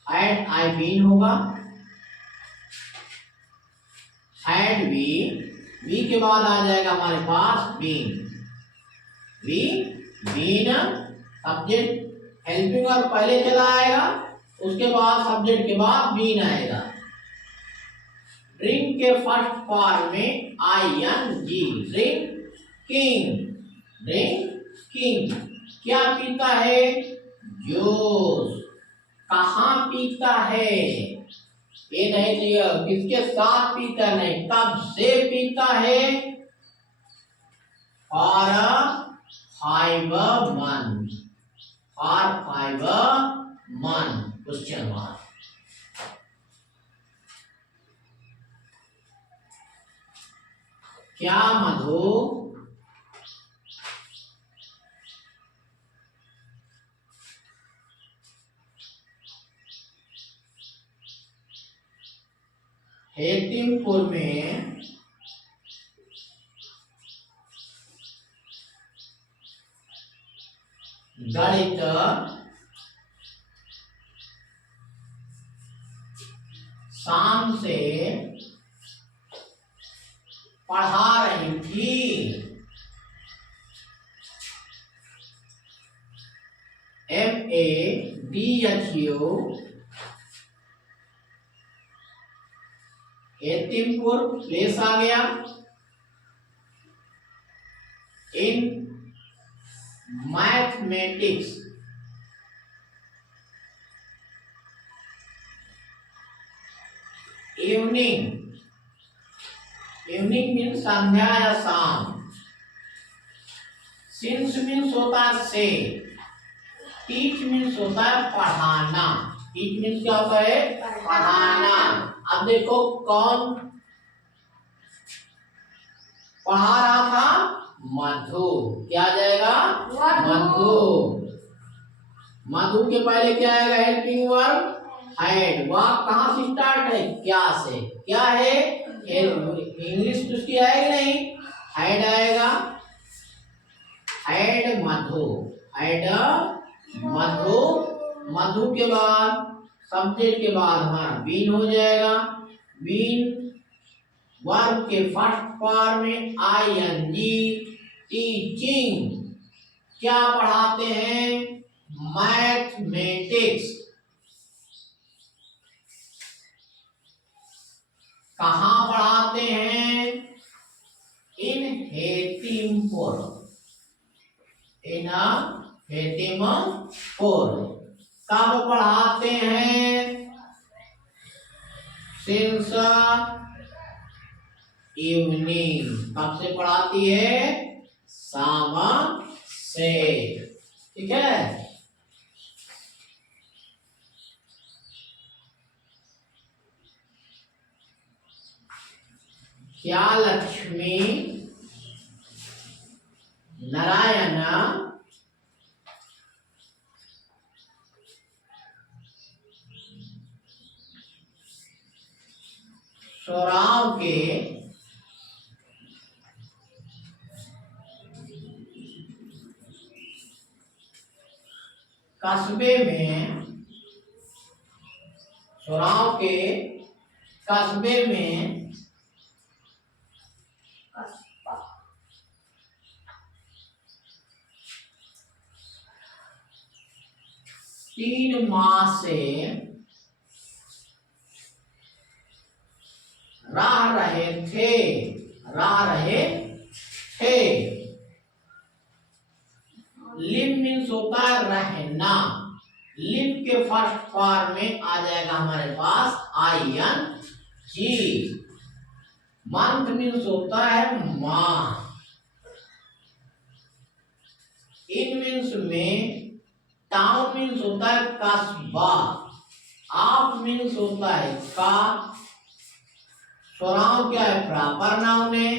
हैड आई बीन होगा, हैड वी के बाद आ जाएगा हमारे पास been, we been subject, helping verb पहले चला आएगा, उसके बाद सब्जेक्ट के बाद बीन आएगा। ड्रिंक के फर्स्ट फॉर्म में ING, ड्रिंकिंग, क्या पीता है, जूस। कहाँ पीता है, ये नहीं चाहिए किसके साथ पीता है, नहीं, कब से पीता है, for 5 months, for 5 months, question mark. क्या मधु हेतिमपुर में गणित शाम से पढ़ा रही थी, MADHU, हेतिमपुर प्लेस आ गया, इन मैथमेटिक्स, इवनिंग मीन्स संध्या या शाम, सिंस मीन्स होता है से, टीच मीन्स होता है पढ़ाना, टीच मीन्स क्या होता है पढ़ाना। अब देखो कौन पढ़ा रहा था, मधु, क्या आ जाएगा मधु। मधु के पहले क्या आएगा, हेल्पिंग वर्ब हैड, वाक्य कहाँ से स्टार्ट है, क्या से, क्या है इंग्लिश तो उसकी आएगी नहीं, हैड आएगा, हैड मधु, हैड मधु, मधु के बाद सब्जेक्ट के बाद हमारा बीन हो जाएगा, बीन वर्ब के फर्स्ट फॉर्म में ING, टीचिंग, क्या पढ़ाते हैं, मैथमेटिक्स। कहाँ पढ़ाते हैं, इन हेतिमपुर, इन हेतिमपुर। कब पढ़ाते हैं, सिंस इवनिंग, कब से पढ़ाती है, शाम से, ठीक है। क्या लक्ष्मी नारायण सोराव के कस्बे में सोराव के कस्बे में कस्बा 3 माह से रह रहे थे। लिव मीन्स होता है रहना। लिव के फर्स्ट फॉर्म में आ जाएगा हमारे पास ING। मंथ मीन्स होता है माह। इन मीन्स में टाउन मीन्स होता है कस्बा। ऑफ मीन्स होता है का। सोराव क्या है प्रॉपर नाउन है,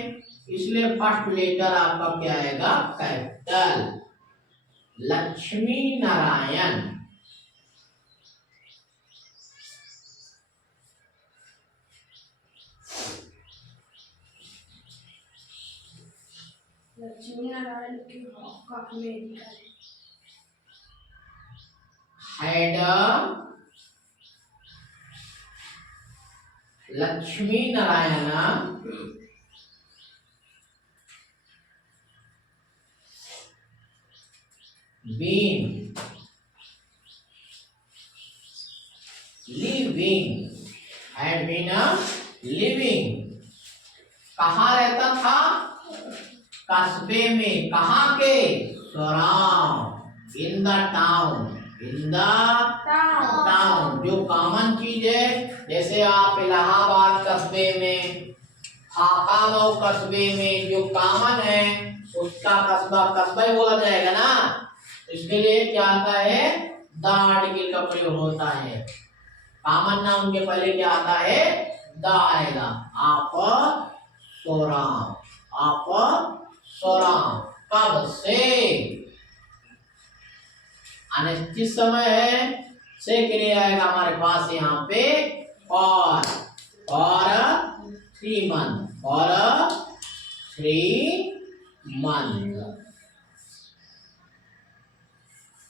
इसलिए फर्स्ट लेटर आपका क्या आएगा कैपिटल। लक्ष्मी नारायण लक्ष्मी नारायण की काफी medical had Lakshmi Narayan been living, had been living, कहाँ रहता था कस्बे में। कहाँ के सोराव। In the town, in the town जो कॉमन चीज है, जैसे आप इलाहाबाद कस्बे में, हाकामो कस्बे में जो कॉमन है उसका कस्बा कस्बा ही बोला जाएगा ना। इसके लिए क्या आता है द आर्टिकल का प्रयोग होता है। कॉमन नाउन के पहले क्या आता है द आएगा। आप सोराव, आप सोराव कब से अनिश्चित समय है, से के लिए आएगा हमारे पास यहाँ पे और 3 मंथ और 3 मंथ।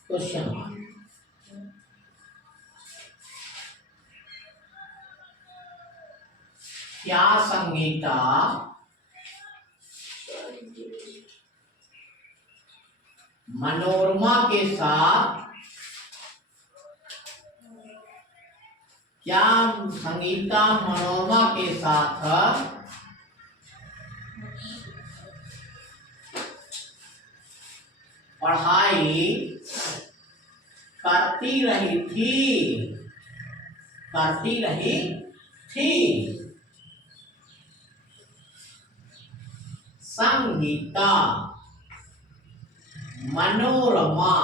क्वेश्चन क्या संगीता मनोरमा के साथ, क्या संगीता मनोरमा के साथ पढ़ाई करती रही थी। Sangeeta Manorama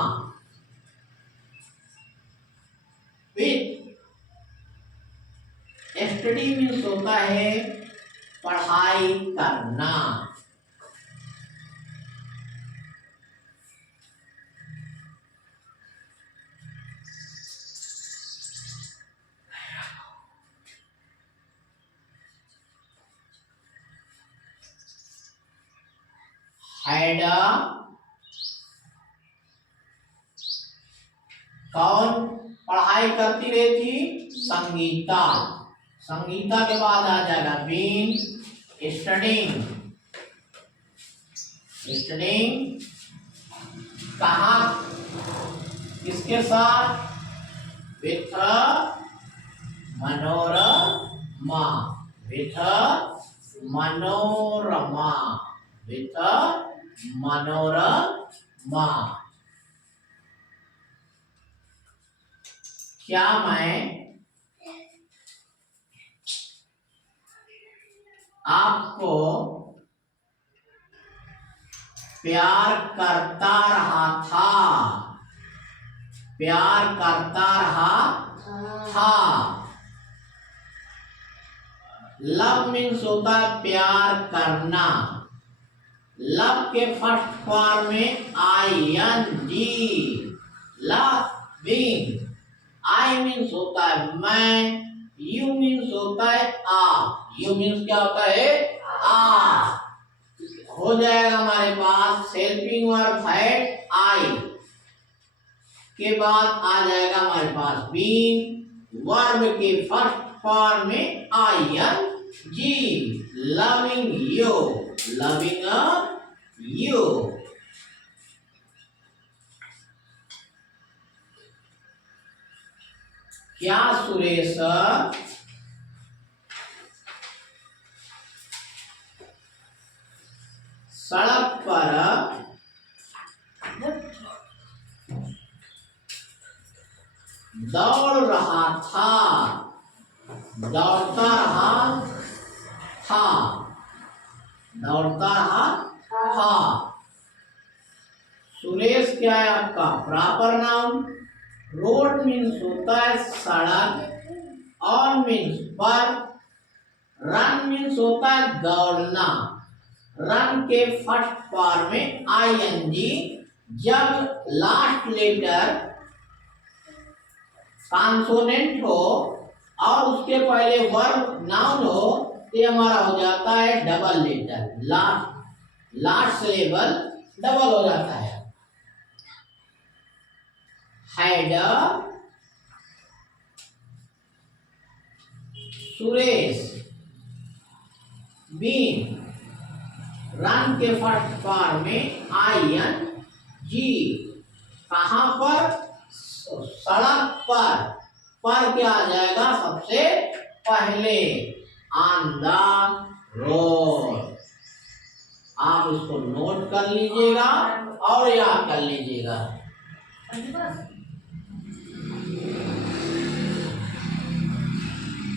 with study means होता है पढ़ाई करना। हैड कौन पढ़ाई करती रही थी संगीता। संगीता के बाद आ जाएगा बीन स्टडिंग। कहाँ किसके साथ with Manorama, with Manorama, with Manorama. क्या मैं आपको प्यार करता रहा था, प्यार करता रहा था। लव मीन्स होता है प्यार करना। लव के फर्स्ट फॉर्म में ING, लविंग। आई मीन्स होता है मैं, यू मीन्स होता है आप। यू मीन्स क्या होता है? आप। हो जाएगा हमारे पास हेल्पिंग वर्ब है आई के बाद आ जाएगा हमारे पास बीन। वर्ब के फर्स्ट फॉर्म में ING, loving you, loving you. क्या सुरेश सड़क पर दौड़ रहा था, दौड़ता रहा था, दौड़ता रहा था। सुरेश क्या है आपका प्रॉपर नाउन। रोड मीन्स होता है सड़क, ऑन मीन्स पर, रन मीन्स होता है दौड़ना। रन के फर्स्ट फॉर्म में ING, जब लास्ट लेटर कॉन्सोनेंट हो और उसके पहले वर्ब नाउन हो तो ये हमारा हो जाता है double letter. Last syllable double हो जाता है। हैड सुरेश बीन, रन के फर्स्ट फॉर्म में ING, कहां पर? सड़क पर क्या आ जाएगा सबसे पहले? On the road. आप इसको नोट कर लीजिएगा और याद कर लीजिएगा।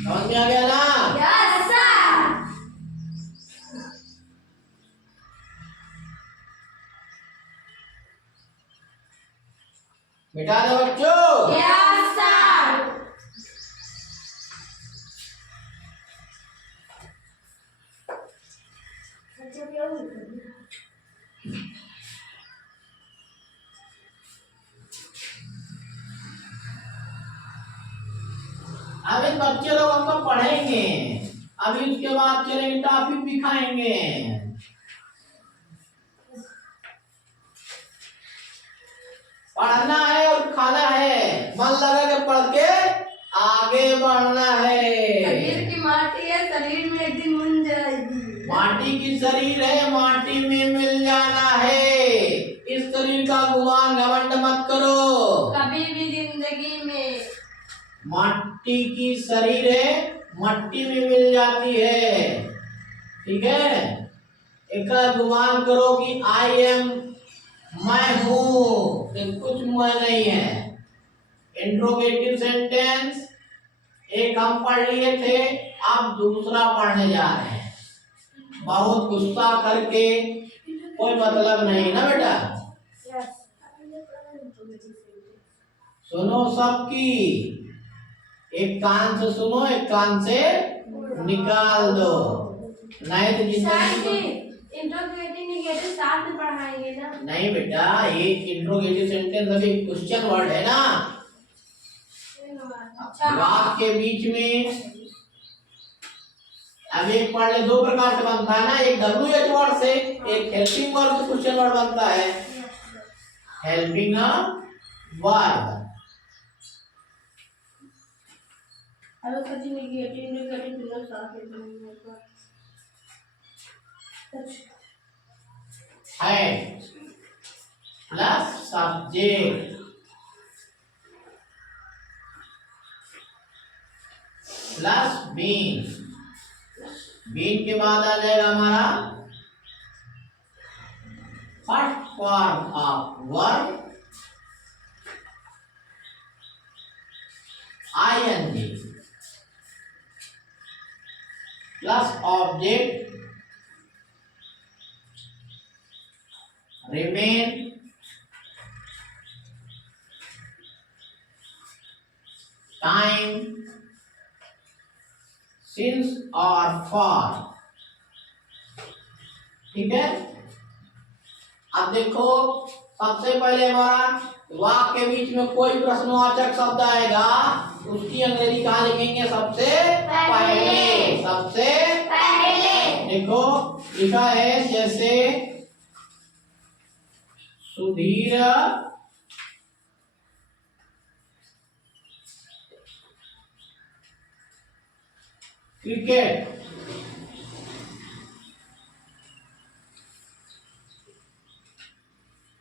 समझ में आ गया ना? Yes sir. मिटा दो बच्चों। Yes sir. अभी बच्चे लोग हमको पढ़ेंगे, अभी उसके बाद चलेंगे टॉपिक भी खाएंगे। पढ़ना है और खाना है, मन लगा के पढ़ के आगे बढ़ना है। शरीर की माटी है, शरीर में एक दिन मिल जाएगी। माटी की शरीर है, माटी में मिल जाना है। इस शरीर का गुमान घमंड मत करो कभी भी जिंदगी में। माटी की शरीर है, मट्टी में मिल जाती है। ठीक है, एक गुमान करो कि आई एम, मैं हूं, कुछ मैं नहीं है। इंट्रोगेटिव सेंटेंस एक हम पढ़ लिए थे, अब दूसरा पढ़ने जा रहे हैं। बहुत गुस्सा करके कोई मतलब नहीं ना बेटा। सुनो सबकी, एक कान से सुनो, एक कान से निकाल दो, नहीं तो जिंदगी। इंट्रोगेटिव नेगेटिव साथ में पढ़ाएंगे ना? नहीं बेटा, एक इंट्रोगेटिव सेंटेंस अभी क्वेश्चन वर्ड है ना। वाक्य के बीच में अब एक पढ़ ले, दो प्रकार से बनता है ना, एक WH वर्ड से, एक हेल्पिंग वर्ड से क्वेश्चन वर्ड बनता है। Helping word. Hello such negative negative दोनों साथ में पढ़ेंगे। Had plus subject plus been. Been के बाद आ जाएगा हमारा first form of verb ING plus object remain time since और फॉर। ठीक है, अब देखो सबसे पहले हमारा वाक्य के बीच में कोई प्रश्नवाचक शब्द आएगा, उसकी अंग्रेजी कहाँ लिखेंगे? सबसे पहले। सबसे पहले। देखो लिखा है जैसे सुधीर क्रिकेट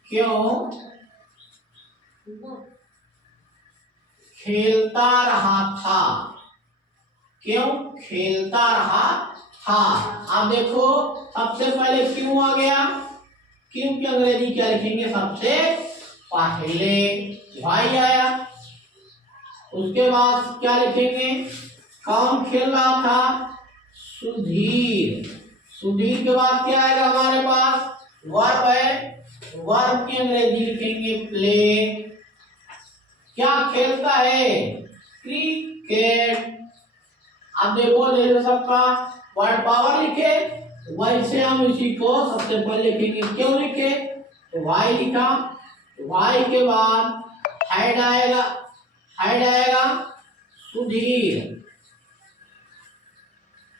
क्यों खेलता रहा था? क्यों खेलता रहा था? अब देखो सबसे पहले क्यों आ गया, क्यों की अंग्रेजी क्या लिखेंगे? सबसे पहले। भाई आया, उसके बाद क्या लिखेंगे? कौन खेल रहा था? सुधीर। सुधीर के बाद क्या आएगा हमारे पास? वर्ब है, वर्ब की अंग्रेजी लिखेंगे प्ले। क्या खेलता है? क्रिकेट। अब देखो जैसे सबका वर्ड पावर लिखे, वैसे हम इसी को सबसे पहले लिखेंगे। क्यों लिखे? तो वाई लिखा, वाई के बाद हेड आएगा, हेड आएगा सुधीर,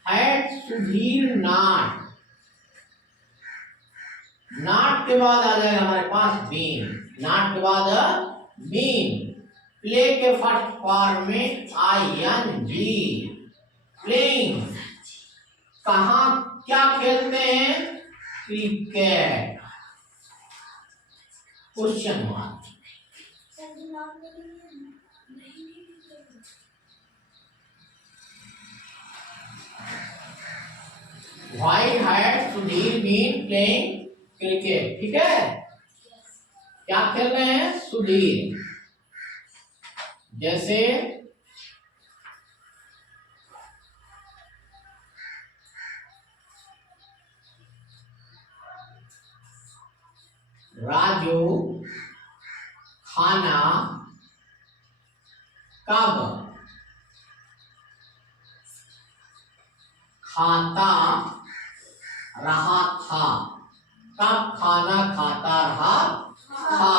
हेड सुधीर नाट, नाट के बाद आ जाएगा हमारे पास बीन, नाट के बाद बीन। प्ले के फर्स्ट फॉर्म में ING, प्लेइंग। कहाँ क्या खेलते हैं? Cricket. Question mark. Why had Sudhir been playing cricket? ठीक है, क्या खेल रहे हैं? सुधीर। जैसे राजू खाना कब खाता रहा था? कब खाना खाता रहा था?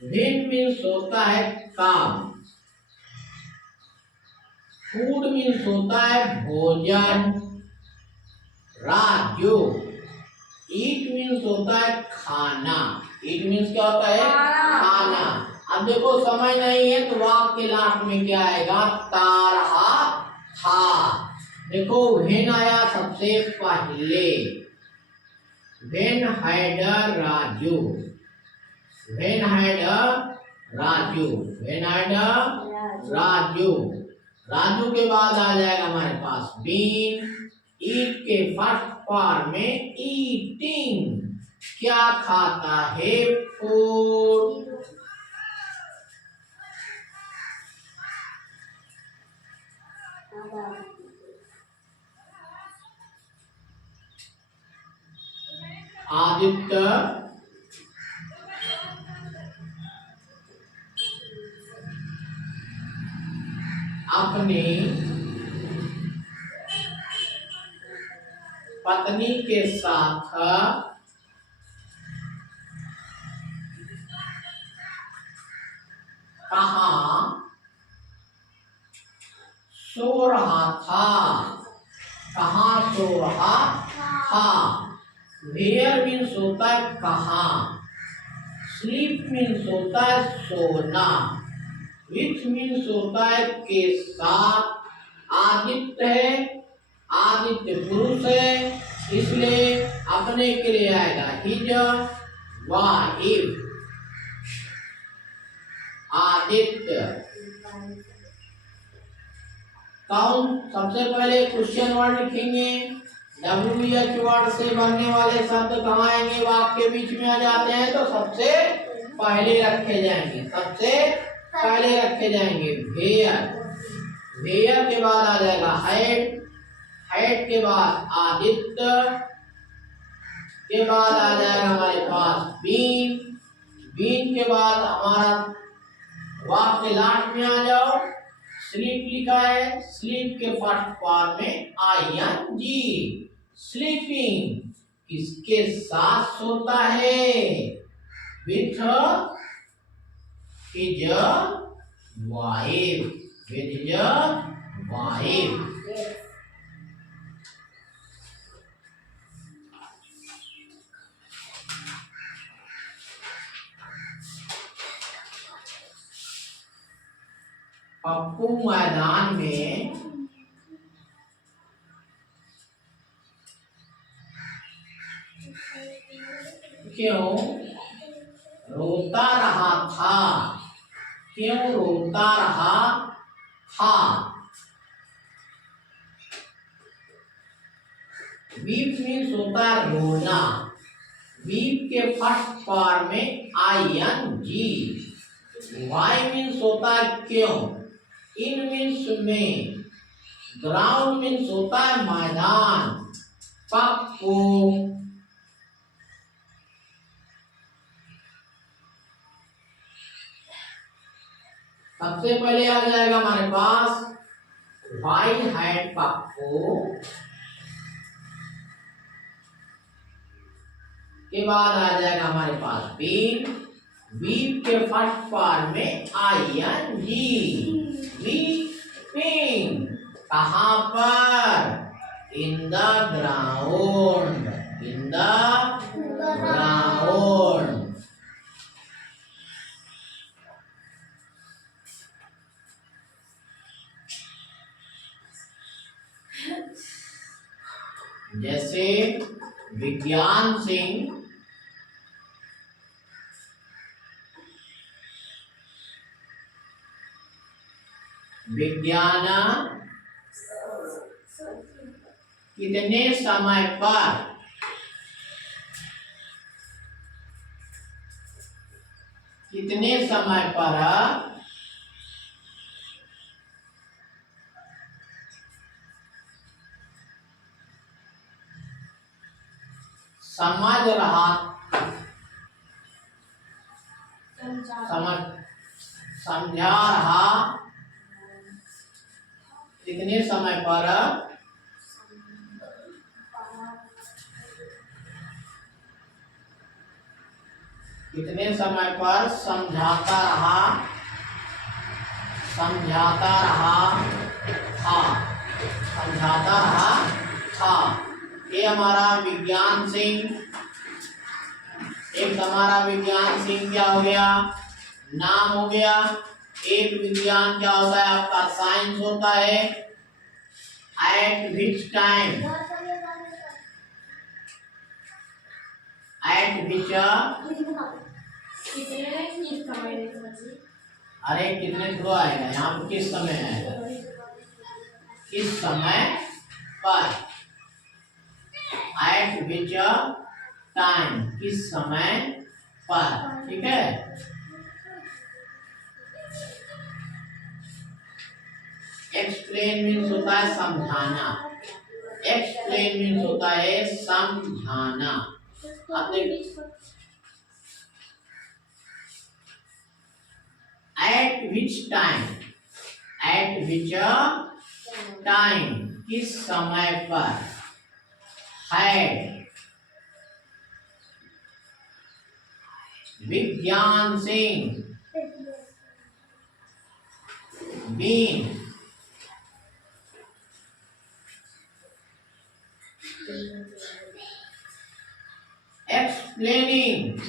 भिन्न मीन्स होता है काम, फूड मीन्स होता है भोजन, राजू ईट मीन्स होता है खाना, ईट मीन्स क्या होता है? खाना। अब देखो समय नहीं है तो वाक्य के लास्ट में क्या आएगा? ता रहा था। देखो व्हेन आया सबसे पहले, when had Raju, when had Raju, when had Raju. Raju के बाद आ जाएगा हमारे पास बीन, ईट के फर्स्ट फॉर्म में ईटिंग, क्या खाता है? फूड। आदित्य अपनी पत्नी के साथ कहाँ सो रहा था? कहाँ सो रहा था? वेयर मीन्स होता है कहाँ, स्लीप मीन्स होता है सोना, विथ मीन्स होता है के साथ। आदित्य है, आदित्य पुरुष है, इसलिए अपने के लिए आएगा हिज वाइफ। आदित्य कौन? सबसे पहले क्वेश्चन वर्ड लिखेंगे, WH वर्ड से बनने वाले शब्द कहाँ आएंगे? वाक्य के बीच में आ जाते हैं तो सबसे पहले रखे जाएंगे, सबसे पहले रखे जाएंगे। वेयर, वेयर के बाद आ जाएगा हेड, हेड के बाद आदित्य, के बाद आ जाएगा हमारे पास बीन, बीन के बाद हमारा वाक्य लास्ट में आ जाओ स्लीप लिखा है, स्लीप के फर्स्ट फॉर्म में ING, स्लीपिंग। किसके साथ सोता है? With his wife, with his wife. Pappu मैदान में क्यों रोता रहा था? क्यों रोता रहा था? वीप मीन्स होता है रोना। वीप के फर्स्ट फॉर्म में ING। वाई मीन्स होता है क्यों। इन मीन्स में। ग्राउंड मीन्स होता है मैदान। पप्पू। सबसे पहले आ जाएगा हमारे पास वाई हैड पप्पू, के बाद आ जाएगा हमारे पास बीन। वीप के फर्स्ट फॉर्म में ING, वीपिंग। कहाँ पर? In the ground, in the ground. जैसे विज्ञान सिंह विज्ञान कितने समय पर समझ रहा समझा रहा? कितने समय पर समझाता रहा था। ये हमारा विज्ञान सिंह। एक हमारा विज्ञान सिंह क्या हो गया? नाम हो गया। एक विज्ञान क्या होता है आपका? साइंस होता है। एट विच टाइम, एट विच, अरे कितने थ्रू आएगा यहाँ पर? किस समय आएगा? किस समय पर। एट विच टाइम, किस समय पर। ठीक है। एक्सप्लेन मीन्स होता है समझाना। एक्सप्लेन मीन्स होता है समझाना। अब eight which time, eight which time, किस समय पर। हैड, विज्ञान सिंह बीन, एक्सप्लेनिंग,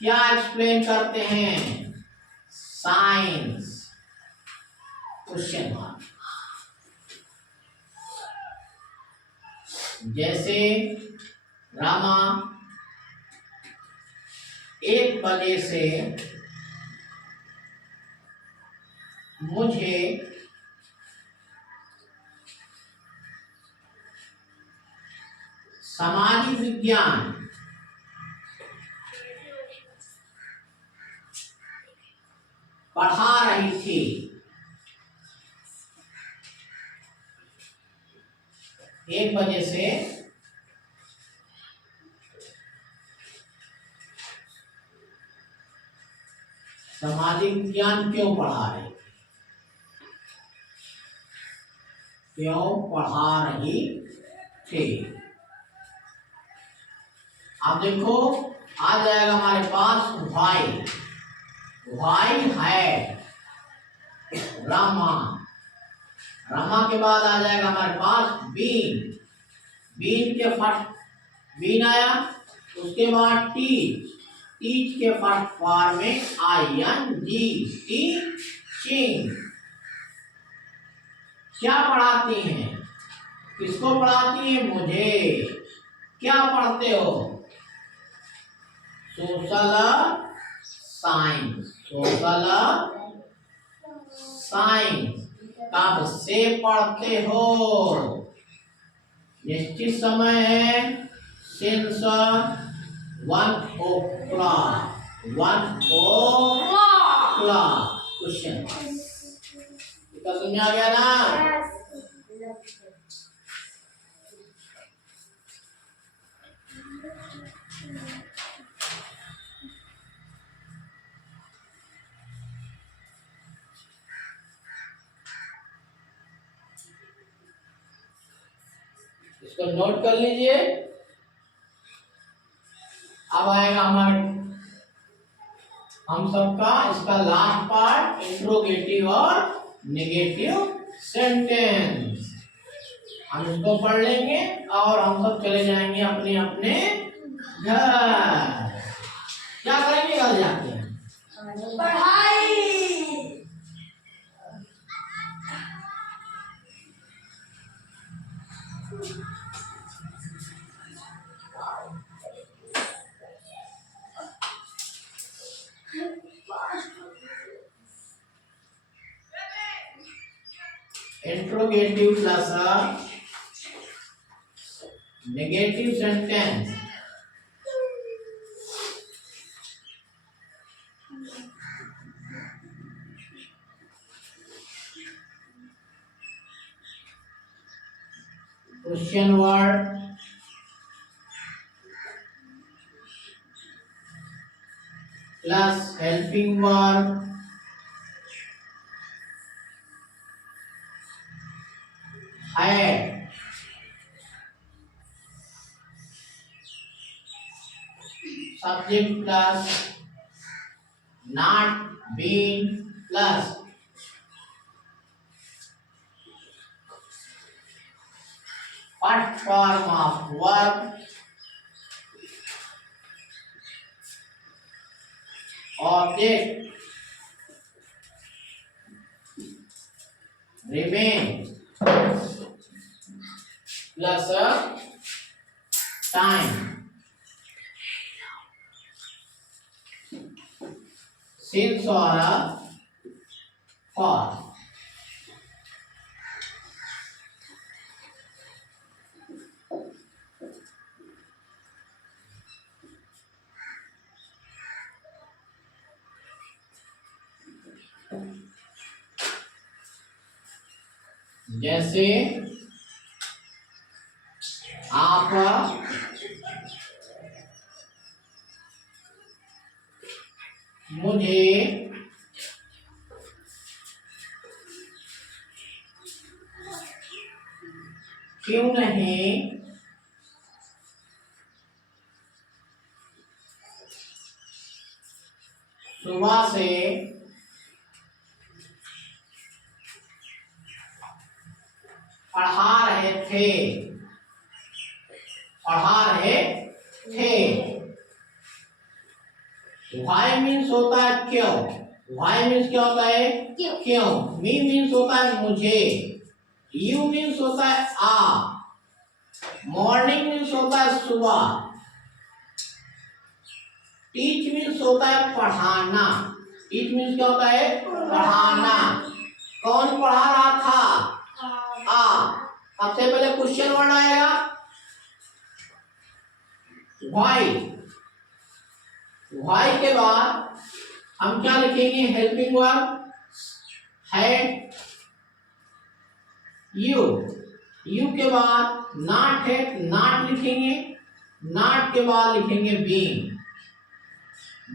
क्या एक्सप्लेन करते हैं? Science, question mark. जैसे रामा 1 बजे से मुझे सामाजिक विज्ञान पढ़ा रही थी। 1 बजे से सामाजिक विज्ञान क्यों पढ़ा रही थी? क्यों पढ़ा रही थी? अब देखो आ जाएगा हमारे पास व्हाई। व्हाई है रमा। रमा के बाद आ जाएगा हमारे पास बीन। बीन के फर्स्ट बीन आया, उसके बाद टीच। टीच के फर्स्ट फॉर्म में ING टीचिंग। क्या पढ़ाती हैं? किसको पढ़ाती हैं? मुझे। क्या पढ़ते हो? Social science. सोशल साइंस कब से पढ़ते हो? निश्चित समय है सिंस 1 o'clock। 1 o'clock question. इसका समझ आ गया ना? इसको नोट कर लीजिए। अब आएगा हमारे हम सबका इसका लास्ट पार्ट, इंट्रोगेटिव और नेगेटिव सेंटेंस। हम इसको पढ़ लेंगे और हम सब चले जाएंगे अपने अपने घर। क्या करेंगे घर जाके? पढ़ाई। Interrogative plus negative sentence. Question word plus helping verb है। Subject plus not been plus first form of verb object remain plus time. Since और फॉर। जैसे आप मुझे क्यों नहीं सुबह से पढ़ा रहे थे? पढ़ा रहे थे। व्हाई मीन्स होता है क्यों। व्हाई मीन्स क्या होता है? क्यों। मी मीन्स होता है मुझे। यू मीन्स होता है आप। मॉर्निंग मीन्स होता है सुबह। टीच मीन्स होता है पढ़ाना। टीच मीन्स क्या होता है? पढ़ाना। कौन पढ़ा रहा था? आप। सबसे पहले क्वेश्चन वर्ड आएगा व्हाई। व्हाई के बाद हम क्या लिखेंगे? हेल्पिंग वर्ब है यू। यू के बाद नॉट है, नॉट लिखेंगे। नॉट के बाद लिखेंगे बीन।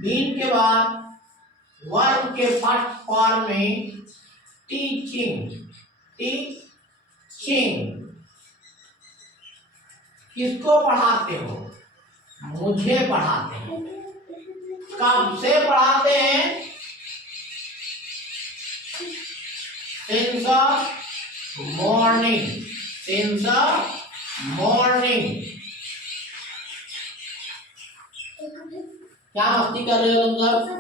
बीन के बाद वर्ब के फर्स्ट फॉर्म में टीचिंग, टीचिंग। किसको पढ़ाते हो? मुझे पढ़ाते हैं। कब से पढ़ाते हैं? Since morning, since morning. क्या मस्ती कर रहे हो तुम सब?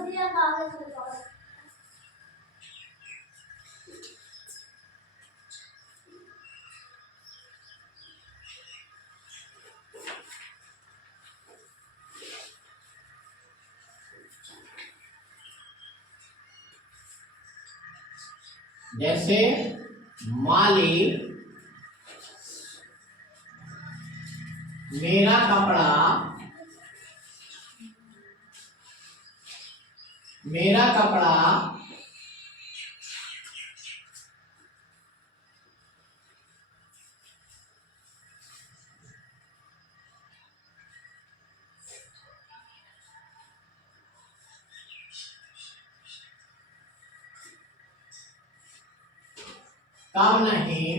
जैसे माली मेरा कपड़ा, मेरा कपड़ा कब नहीं,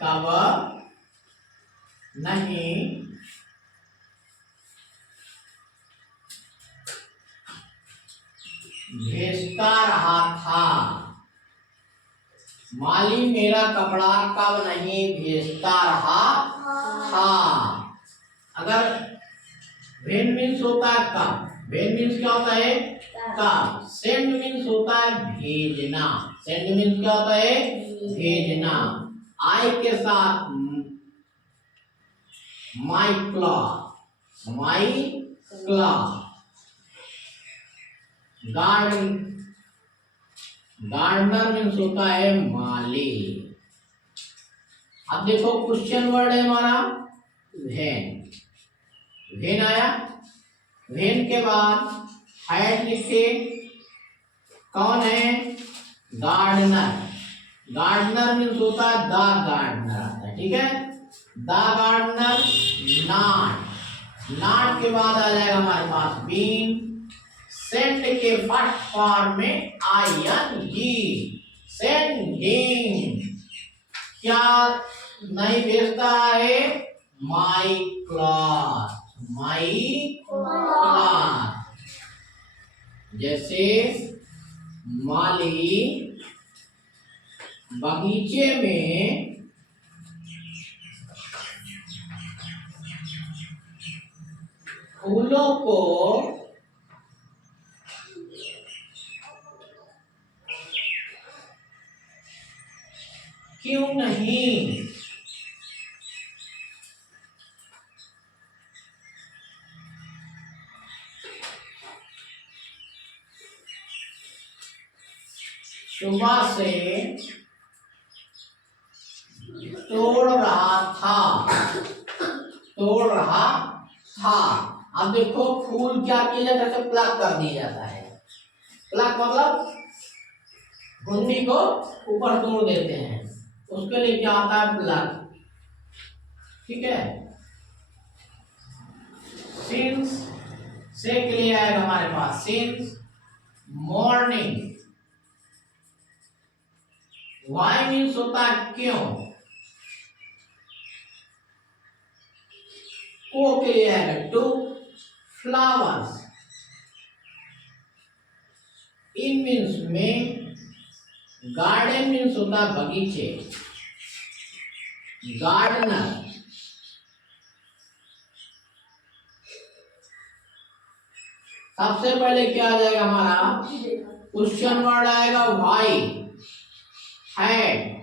कब नहीं भेजता रहा था। माली मेरा कपड़ा कब नहीं भेजता रहा था। अगर वेन मीन्स होता है कब, वेन मीन्स क्या होता है? कब। सेंड मीन्स होता है भेजना, सेंड मीन्स क्या होता है? भेजना। आई के साथ माई cloth, my cloth. Garden, gardener means होता है माली। अब देखो क्वेश्चन वर्ड है हमारा वेन, वेन आया। वेन के बाद हैड लिखे, कौन है? गार्डनर। गार्डनर मीन्स होता है द गार्डनर आता है, ठीक है। The gardener. नॉट, नॉट के बाद आ जाएगा हमारे पास बीन। सेंड के फर्स्ट फॉर्म में आईएनजी, सेंडिंग। क्या नहीं भेजता है? माई क्लॉथ, माई क्लॉथ। जैसे माली बगीचे में फूलों को क्यों नहीं सुबह से तोड़ रहा था, तोड़ रहा था। अब देखो फूल क्या किया जाता है? प्लग कर दिया जाता है। प्लग मतलब घुंडी को ऊपर तोड़ देते हैं, उसके लिए क्या आता है? प्लग, ठीक है। सिंस से के लिए आएगा हमारे पास सिंस मॉर्निंग। वाई मीन्स होता है क्यों। को के लिए आएगा टू फ्लावर्स। इन मीन्स में। गार्डन मीन्स होता है बगीचे, गार्डनर। सबसे पहले क्या आ जाएगा हमारा? क्वेश्चन वर्ड आएगा why, had.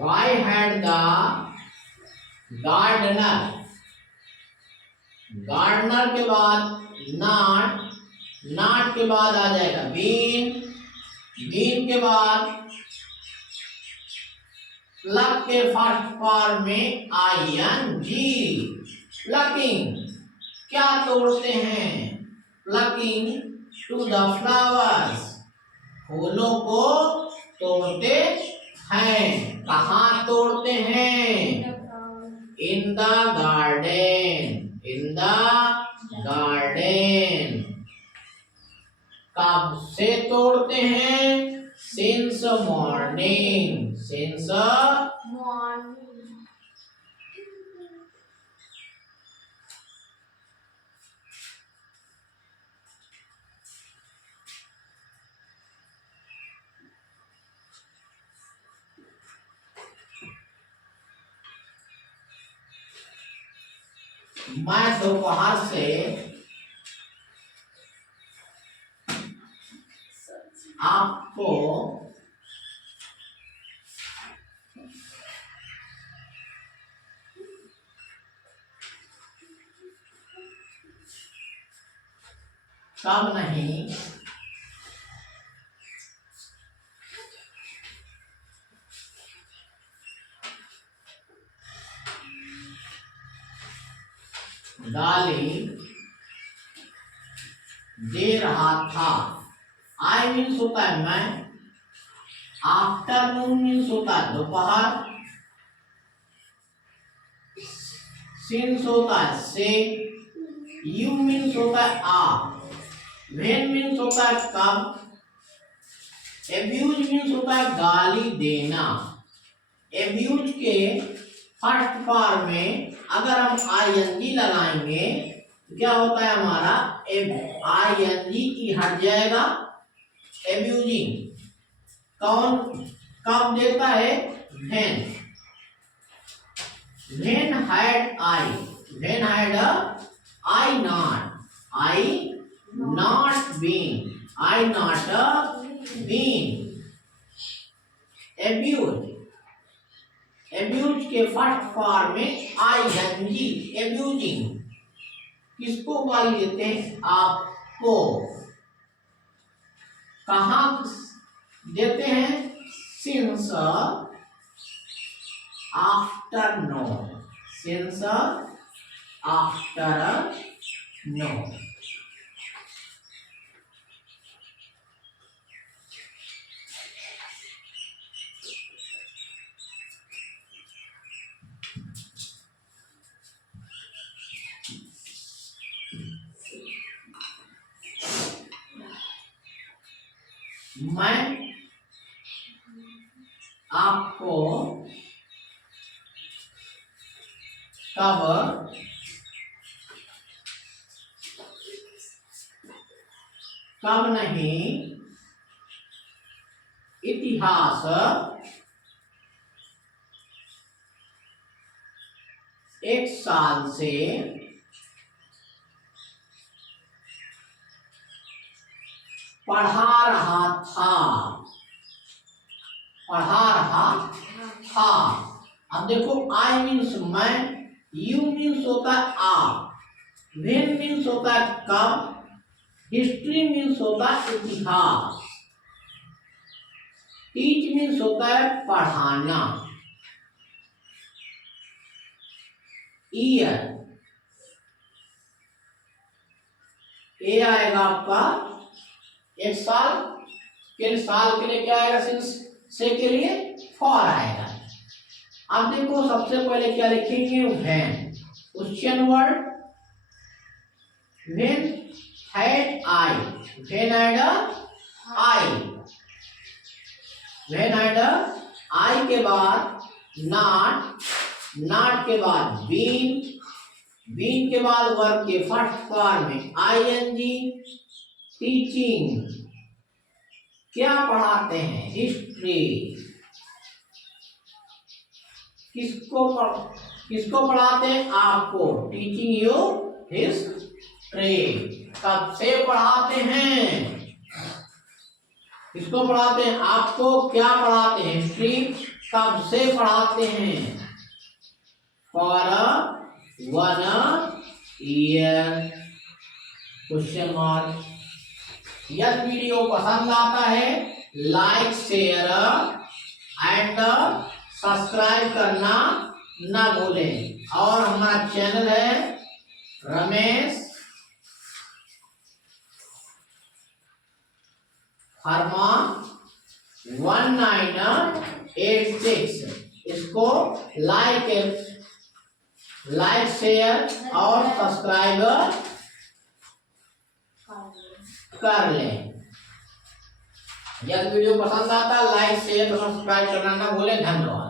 Why had the gardener. Gardener के बाद नॉट, नॉट के बाद आ जाएगा बीन, बीन के बाद प्लग के फर्स्ट फॉर्म में आईएनजी, प्लकिंग। क्या तोड़ते हैं? प्लकिंग टू द फ्लावर्स, फूलों को तोड़ते हैं। कहाँ तोड़ते हैं? In the garden, in the garden. तोड़ते हैं? सिंस मॉर्निंग, सिंस मॉर्निंग मैं दोपहर से आपको कब नहीं गाली दे रहा था। आई मीन्स होता है मैं, आफ्टरनून मीन्स होता है दोपहर, सिंस होता है से, यू मीन्स होता है आप, व्हेन मीन्स होता है कब, एब्यूज मीन्स होता है गाली देना। एब्यूज के फर्स्ट फॉर्म में अगर हम आईएनजी लगाएंगे तो क्या होता है हमारा आईएनजी हट जाएगा। एब्यूजिंग कौन कब देता है? When, when had I, when had I not been abuse. Abuse के फर्स्ट फॉर्म में आईएनजी, एब्यूजिंग। किसको गाली देते हैं? आपको। कहाँ देते हैं? Since afternoon, since afternoon. मैं आपको कब नहीं इतिहास एक साल से पढ़ा रहा था। अब देखो आई मीन्स मैं, यू मीन्स होता है आप, व्हेन मीन्स होता है कब, हिस्ट्री मीन्स होता है इतिहास, टीच मीन्स होता है पढ़ाना, ईयर ये आएगा आपका एक साल के लिए क्या आएगा? सिंस से के लिए फॉर आएगा। अब देखो सबसे पहले क्या लिखेंगे? When, question word, when had I, when had I, when had आई के बाद नॉट के बाद बीन के बाद वर्ब के फर्स्ट फॉर्म में आईएनजी, टीचिंग क्या पढ़ाते हैं? हिस्ट्री। किसको पढ़ाते हैं? आपको, टीचिंग यू हिस्ट्री। कब से पढ़ाते हैं? किसको पढ़ाते हैं? आपको। क्या पढ़ाते हैं? हिस्ट्री। कब से पढ़ाते हैं? For 1 year, question mark. यदि वीडियो पसंद आता है लाइक शेयर एंड सब्सक्राइब करना ना भूलें। और हमारा चैनल है रमेश फर्मा 1986। इसको लाइक शेयर और सब्सक्राइब कर लें। यदि वीडियो पसंद आता लाइक शेयर सब्सक्राइब करना ना भूलें। धन्यवाद।